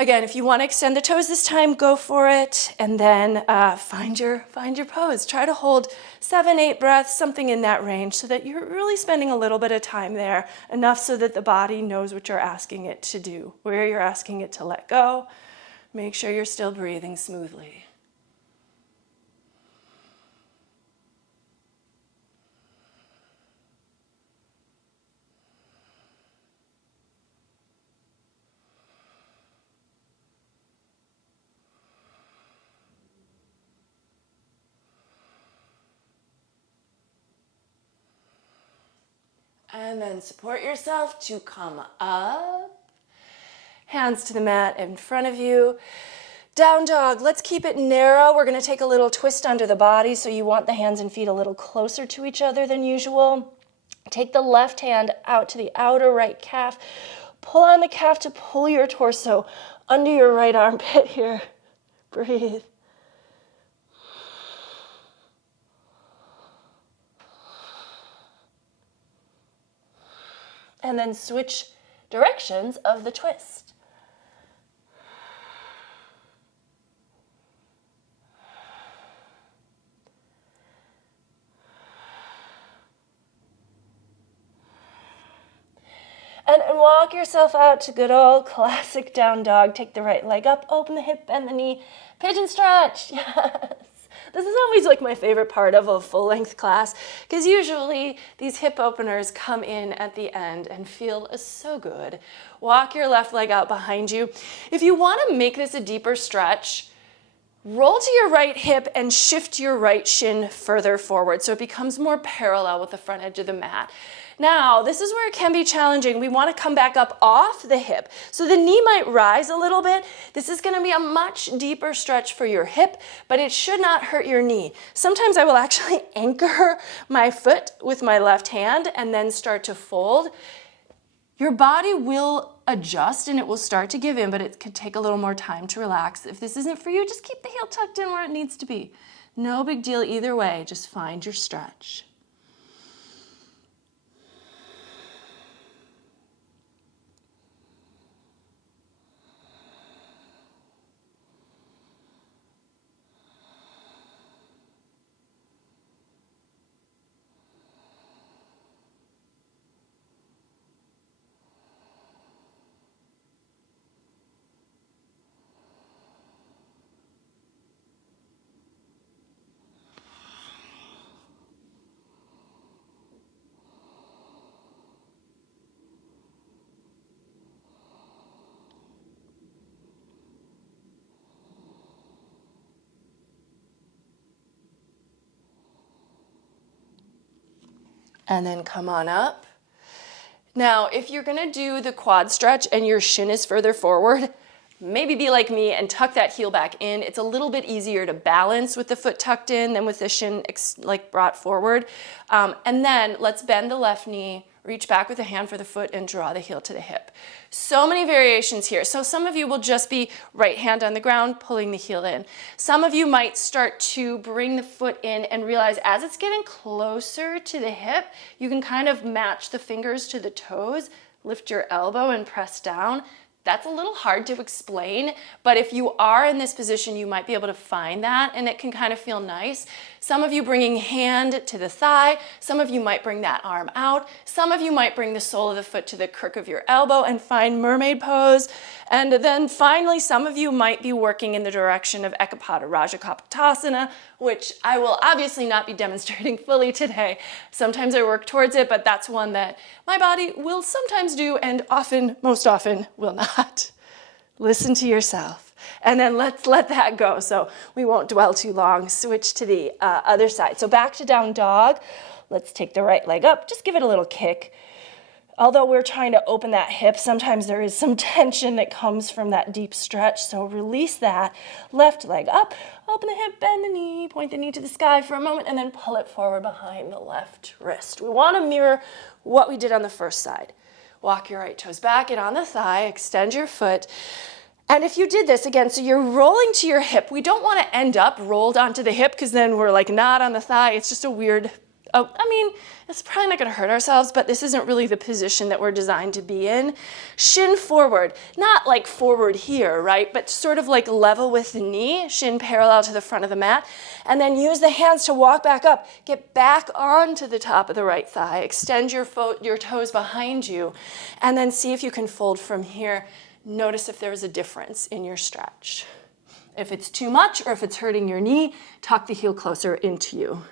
Again, if you want to extend the toes this time, go for it. And then find your pose. Try to hold 7-8 breaths, something in that range, so that you're really spending a little bit of time there, enough so that the body knows what you're asking it to do, where you're asking it to let go. Make sure you're still breathing smoothly. And then support yourself to come up. Hands to the mat in front of you. Down dog, let's keep it narrow. We're gonna take a little twist under the body, so you want the hands and feet a little closer to each other than usual. Take the left hand out to the outer right calf. Pull on the calf to pull your torso under your right armpit here. Breathe. And then switch directions of the twist. And walk yourself out to good old classic down dog. Take the right leg up, open the hip, bend the knee, pigeon stretch. Yes. This is always like my favorite part of a full-length class, because usually these hip openers come in at the end and feel so good. Walk your left leg out behind you. If you want to make this a deeper stretch, roll to your right hip and shift your right shin further forward so it becomes more parallel with the front edge of the mat. Now, this is where it can be challenging. We want to come back up off the hip. So the knee might rise a little bit. This is going to be a much deeper stretch for your hip, but it should not hurt your knee. Sometimes I will actually anchor my foot with my left hand and then start to fold. Your body will adjust and it will start to give in, but it could take a little more time to relax. If this isn't for you, just keep the heel tucked in where it needs to be. No big deal either way. Just find your stretch. And then come on up. Now, if you're gonna do the quad stretch and your shin is further forward, maybe be like me and tuck that heel back in. It's a little bit easier to balance with the foot tucked in than with the shin like brought forward. And then let's bend the left knee, reach back with a hand for the foot and draw the heel to the hip. So many variations here. So some of you will just be right hand on the ground, pulling the heel in. Some of you might start to bring the foot in and realize as it's getting closer to the hip, you can kind of match the fingers to the toes, lift your elbow and press down. That's a little hard to explain, but if you are in this position, you might be able to find that and it can kind of feel nice. Some of you bringing hand to the thigh, some of you might bring that arm out, some of you might bring the sole of the foot to the crook of your elbow and find mermaid pose. And then finally, some of you might be working in the direction of Ekapada Rajakapotasana, which I will obviously not be demonstrating fully today. Sometimes I work towards it, but that's one that my body will sometimes do and often, most often, will not. Listen to yourself. And then let's let that go so we won't dwell too long. Switch to the other side. So back to down dog. Let's take the right leg up. Just give it a little kick. Although we're trying to open that hip, sometimes there is some tension that comes from that deep stretch. So release that. Left leg up, open the hip, bend the knee, point the knee to the sky for a moment, and then pull it forward behind the left wrist. We want to mirror what we did on the first side. Walk your right toes back, get on the thigh, extend your foot. And if you did this again, so you're rolling to your hip, we don't want to end up rolled onto the hip because then we're like not on the thigh. It's just a weird, it's probably not going to hurt ourselves, but this isn't really the position that we're designed to be in. Shin forward, not like forward here, right? But sort of like level with the knee, shin parallel to the front of the mat. And then use the hands to walk back up. Get back onto the top of the right thigh. Extend your toes behind you. And then see if you can fold from here. Notice if there's a difference in your stretch. If it's too much or if it's hurting your knee, tuck the heel closer into you.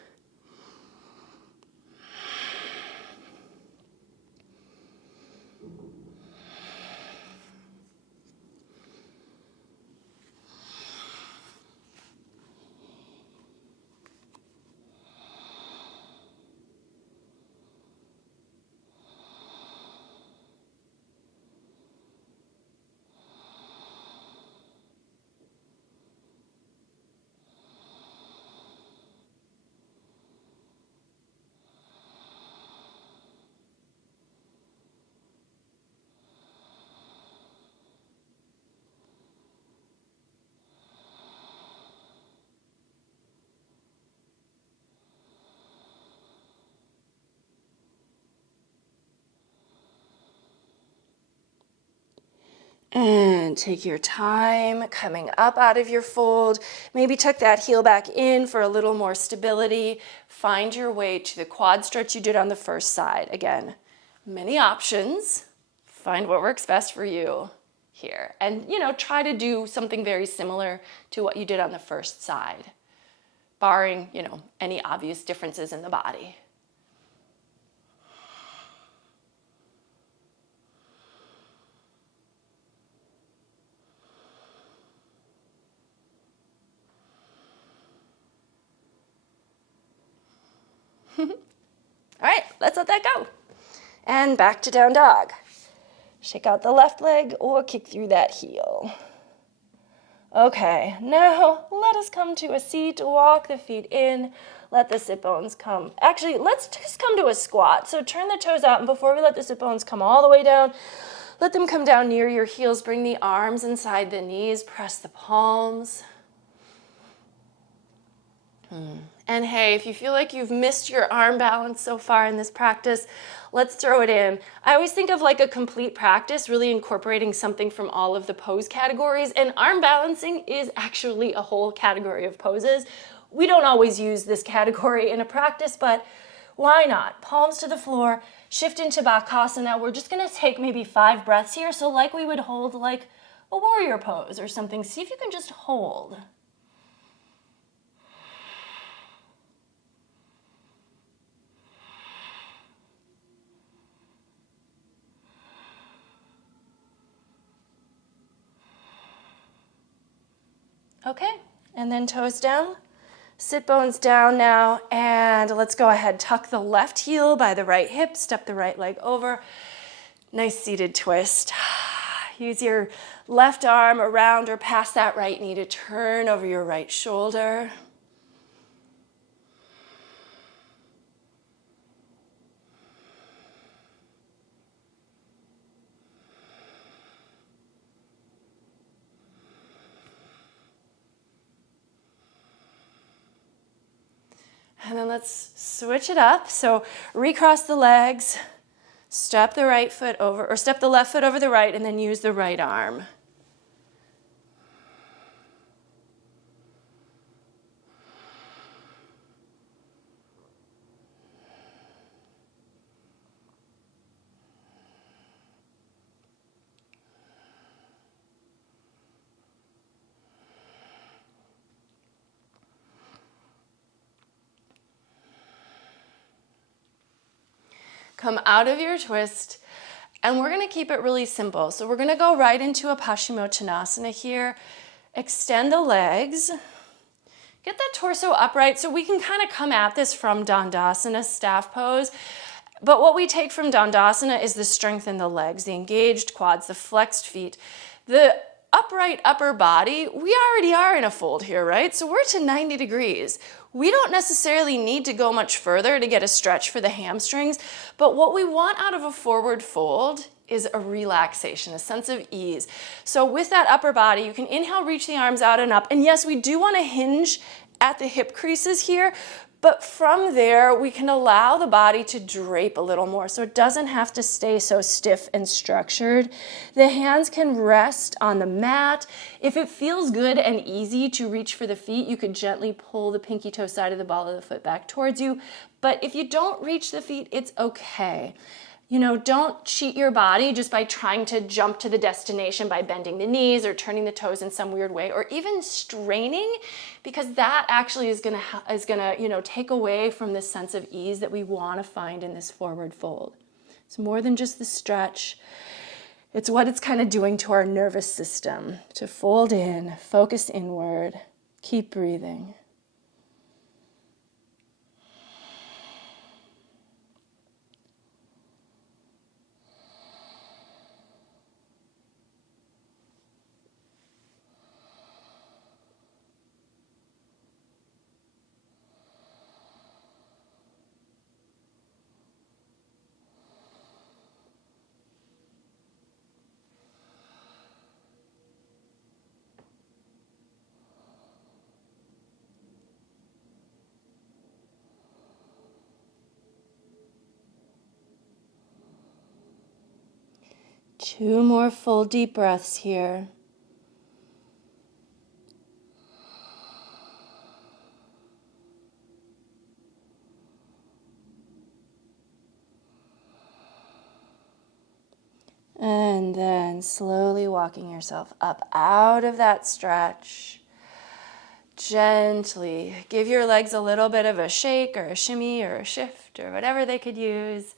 And take your time coming up out of your fold. Maybe tuck that heel back in for a little more stability. Find your way to the quad stretch you did on the first side. Again, many options. Find what works best for you here. And, try to do something very similar to what you did on the first side, barring, any obvious differences in the body. All right, let's let that go. And back to down dog. Shake out the left leg or kick through that heel. Okay, now let us come to a seat. Walk the feet in. Let the sit bones come. Actually, let's just come to a squat. So turn the toes out, and before we let the sit bones come all the way down, let them come down near your heels. Bring the arms inside the knees. Press the palms. And hey, if you feel like you've missed your arm balance so far in this practice, let's throw it in. I always think of like a complete practice, really incorporating something from all of the pose categories, and arm balancing is actually a whole category of poses. We don't always use this category in a practice, but why not? Palms to the floor, shift into Bakasana. We're just gonna take maybe 5 breaths here, so like we would hold like a warrior pose or something. See if you can just hold. Okay, and then toes down, sit bones down now, and let's go ahead. Tuck the left heel by the right hip, step the right leg over. Nice seated twist. Use your left arm around or past that right knee to turn over your right shoulder. And then let's switch it up. So recross the legs, step the right foot over, or step the left foot over the right, and then use the right arm. Come out of your twist, and we're gonna keep it really simple. So we're gonna go right into a Paschimottanasana here. Extend the legs. Get that torso upright so we can kind of come at this from Dandasana, staff pose. But what we take from Dandasana is the strength in the legs, the engaged quads, the flexed feet. The upright upper body, we already are in a fold here, right? So we're to 90 degrees. We don't necessarily need to go much further to get a stretch for the hamstrings, but what we want out of a forward fold is a relaxation, a sense of ease. So with that upper body, you can inhale, reach the arms out and up. And yes, we do want to hinge at the hip creases here, but from there, we can allow the body to drape a little more so it doesn't have to stay so stiff and structured. The hands can rest on the mat. If it feels good and easy to reach for the feet, you could gently pull the pinky toe side of the ball of the foot back towards you. But if you don't reach the feet, it's okay. Don't cheat your body just by trying to jump to the destination by bending the knees or turning the toes in some weird way or even straining, because that actually is gonna take away from this sense of ease that we want to find in this forward fold. It's more than just the stretch. It's what it's kind of doing to our nervous system to fold in, focus inward, keep breathing. 2 more full deep breaths here. And then slowly walking yourself up out of that stretch. Gently give your legs a little bit of a shake or a shimmy or a shift or whatever they could use.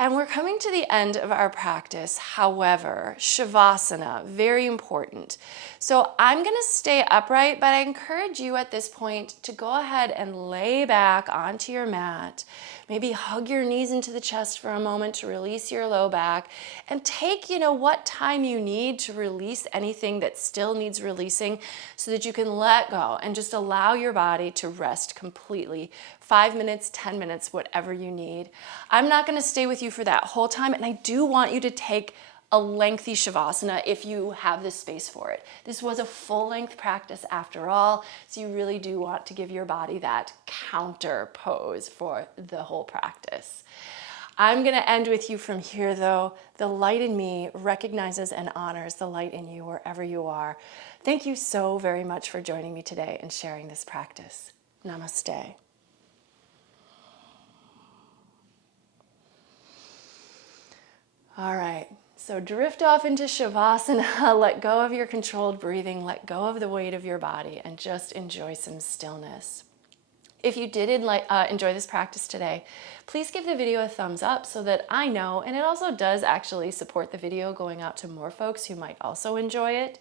And we're coming to the end of our practice. However, Shavasana, very important. So I'm going to stay upright, but I encourage you at this point to go ahead and lay back onto your mat. Maybe hug your knees into the chest for a moment to release your low back, and take, what time you need to release anything that still needs releasing so that you can let go and just allow your body to rest completely. 5 minutes, 10 minutes, whatever you need. I'm not going to stay with you for that whole time, and I do want you to take a lengthy Shavasana if you have the space for it. This was a full-length practice after all, so you really do want to give your body that counter pose for the whole practice. I'm going to end with you from here, though. The light in me recognizes and honors the light in you wherever you are. Thank you so very much for joining me today and sharing this practice. Namaste. All right, so drift off into Shavasana, let go of your controlled breathing, let go of the weight of your body, and just enjoy some stillness. If you did enjoy this practice today, please give the video a thumbs up so that I know, and it also does actually support the video going out to more folks who might also enjoy it.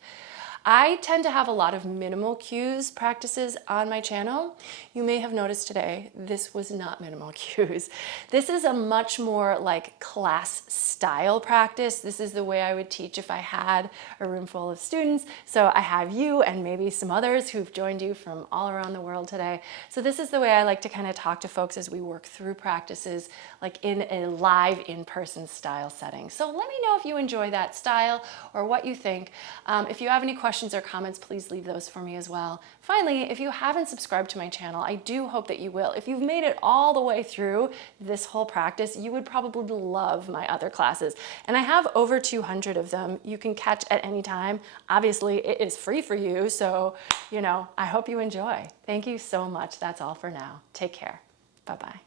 I tend to have a lot of minimal cues practices on my channel. You may have noticed today, this was not minimal cues. This is a much more like class style practice. This is the way I would teach if I had a room full of students. So I have you and maybe some others who've joined you from all around the world today. So this is the way I like to kind of talk to folks as we work through practices like in a live in-person style setting. So let me know if you enjoy that style or what you think. If you have any questions or comments, please leave those for me as well. Finally, if you haven't subscribed to my channel, I do hope that you will. If you've made it all the way through this whole practice, you would probably love my other classes. And I have over 200 of them you can catch at any time. Obviously, it is free for you, so, I hope you enjoy. Thank you so much. That's all for now. Take care. Bye-bye.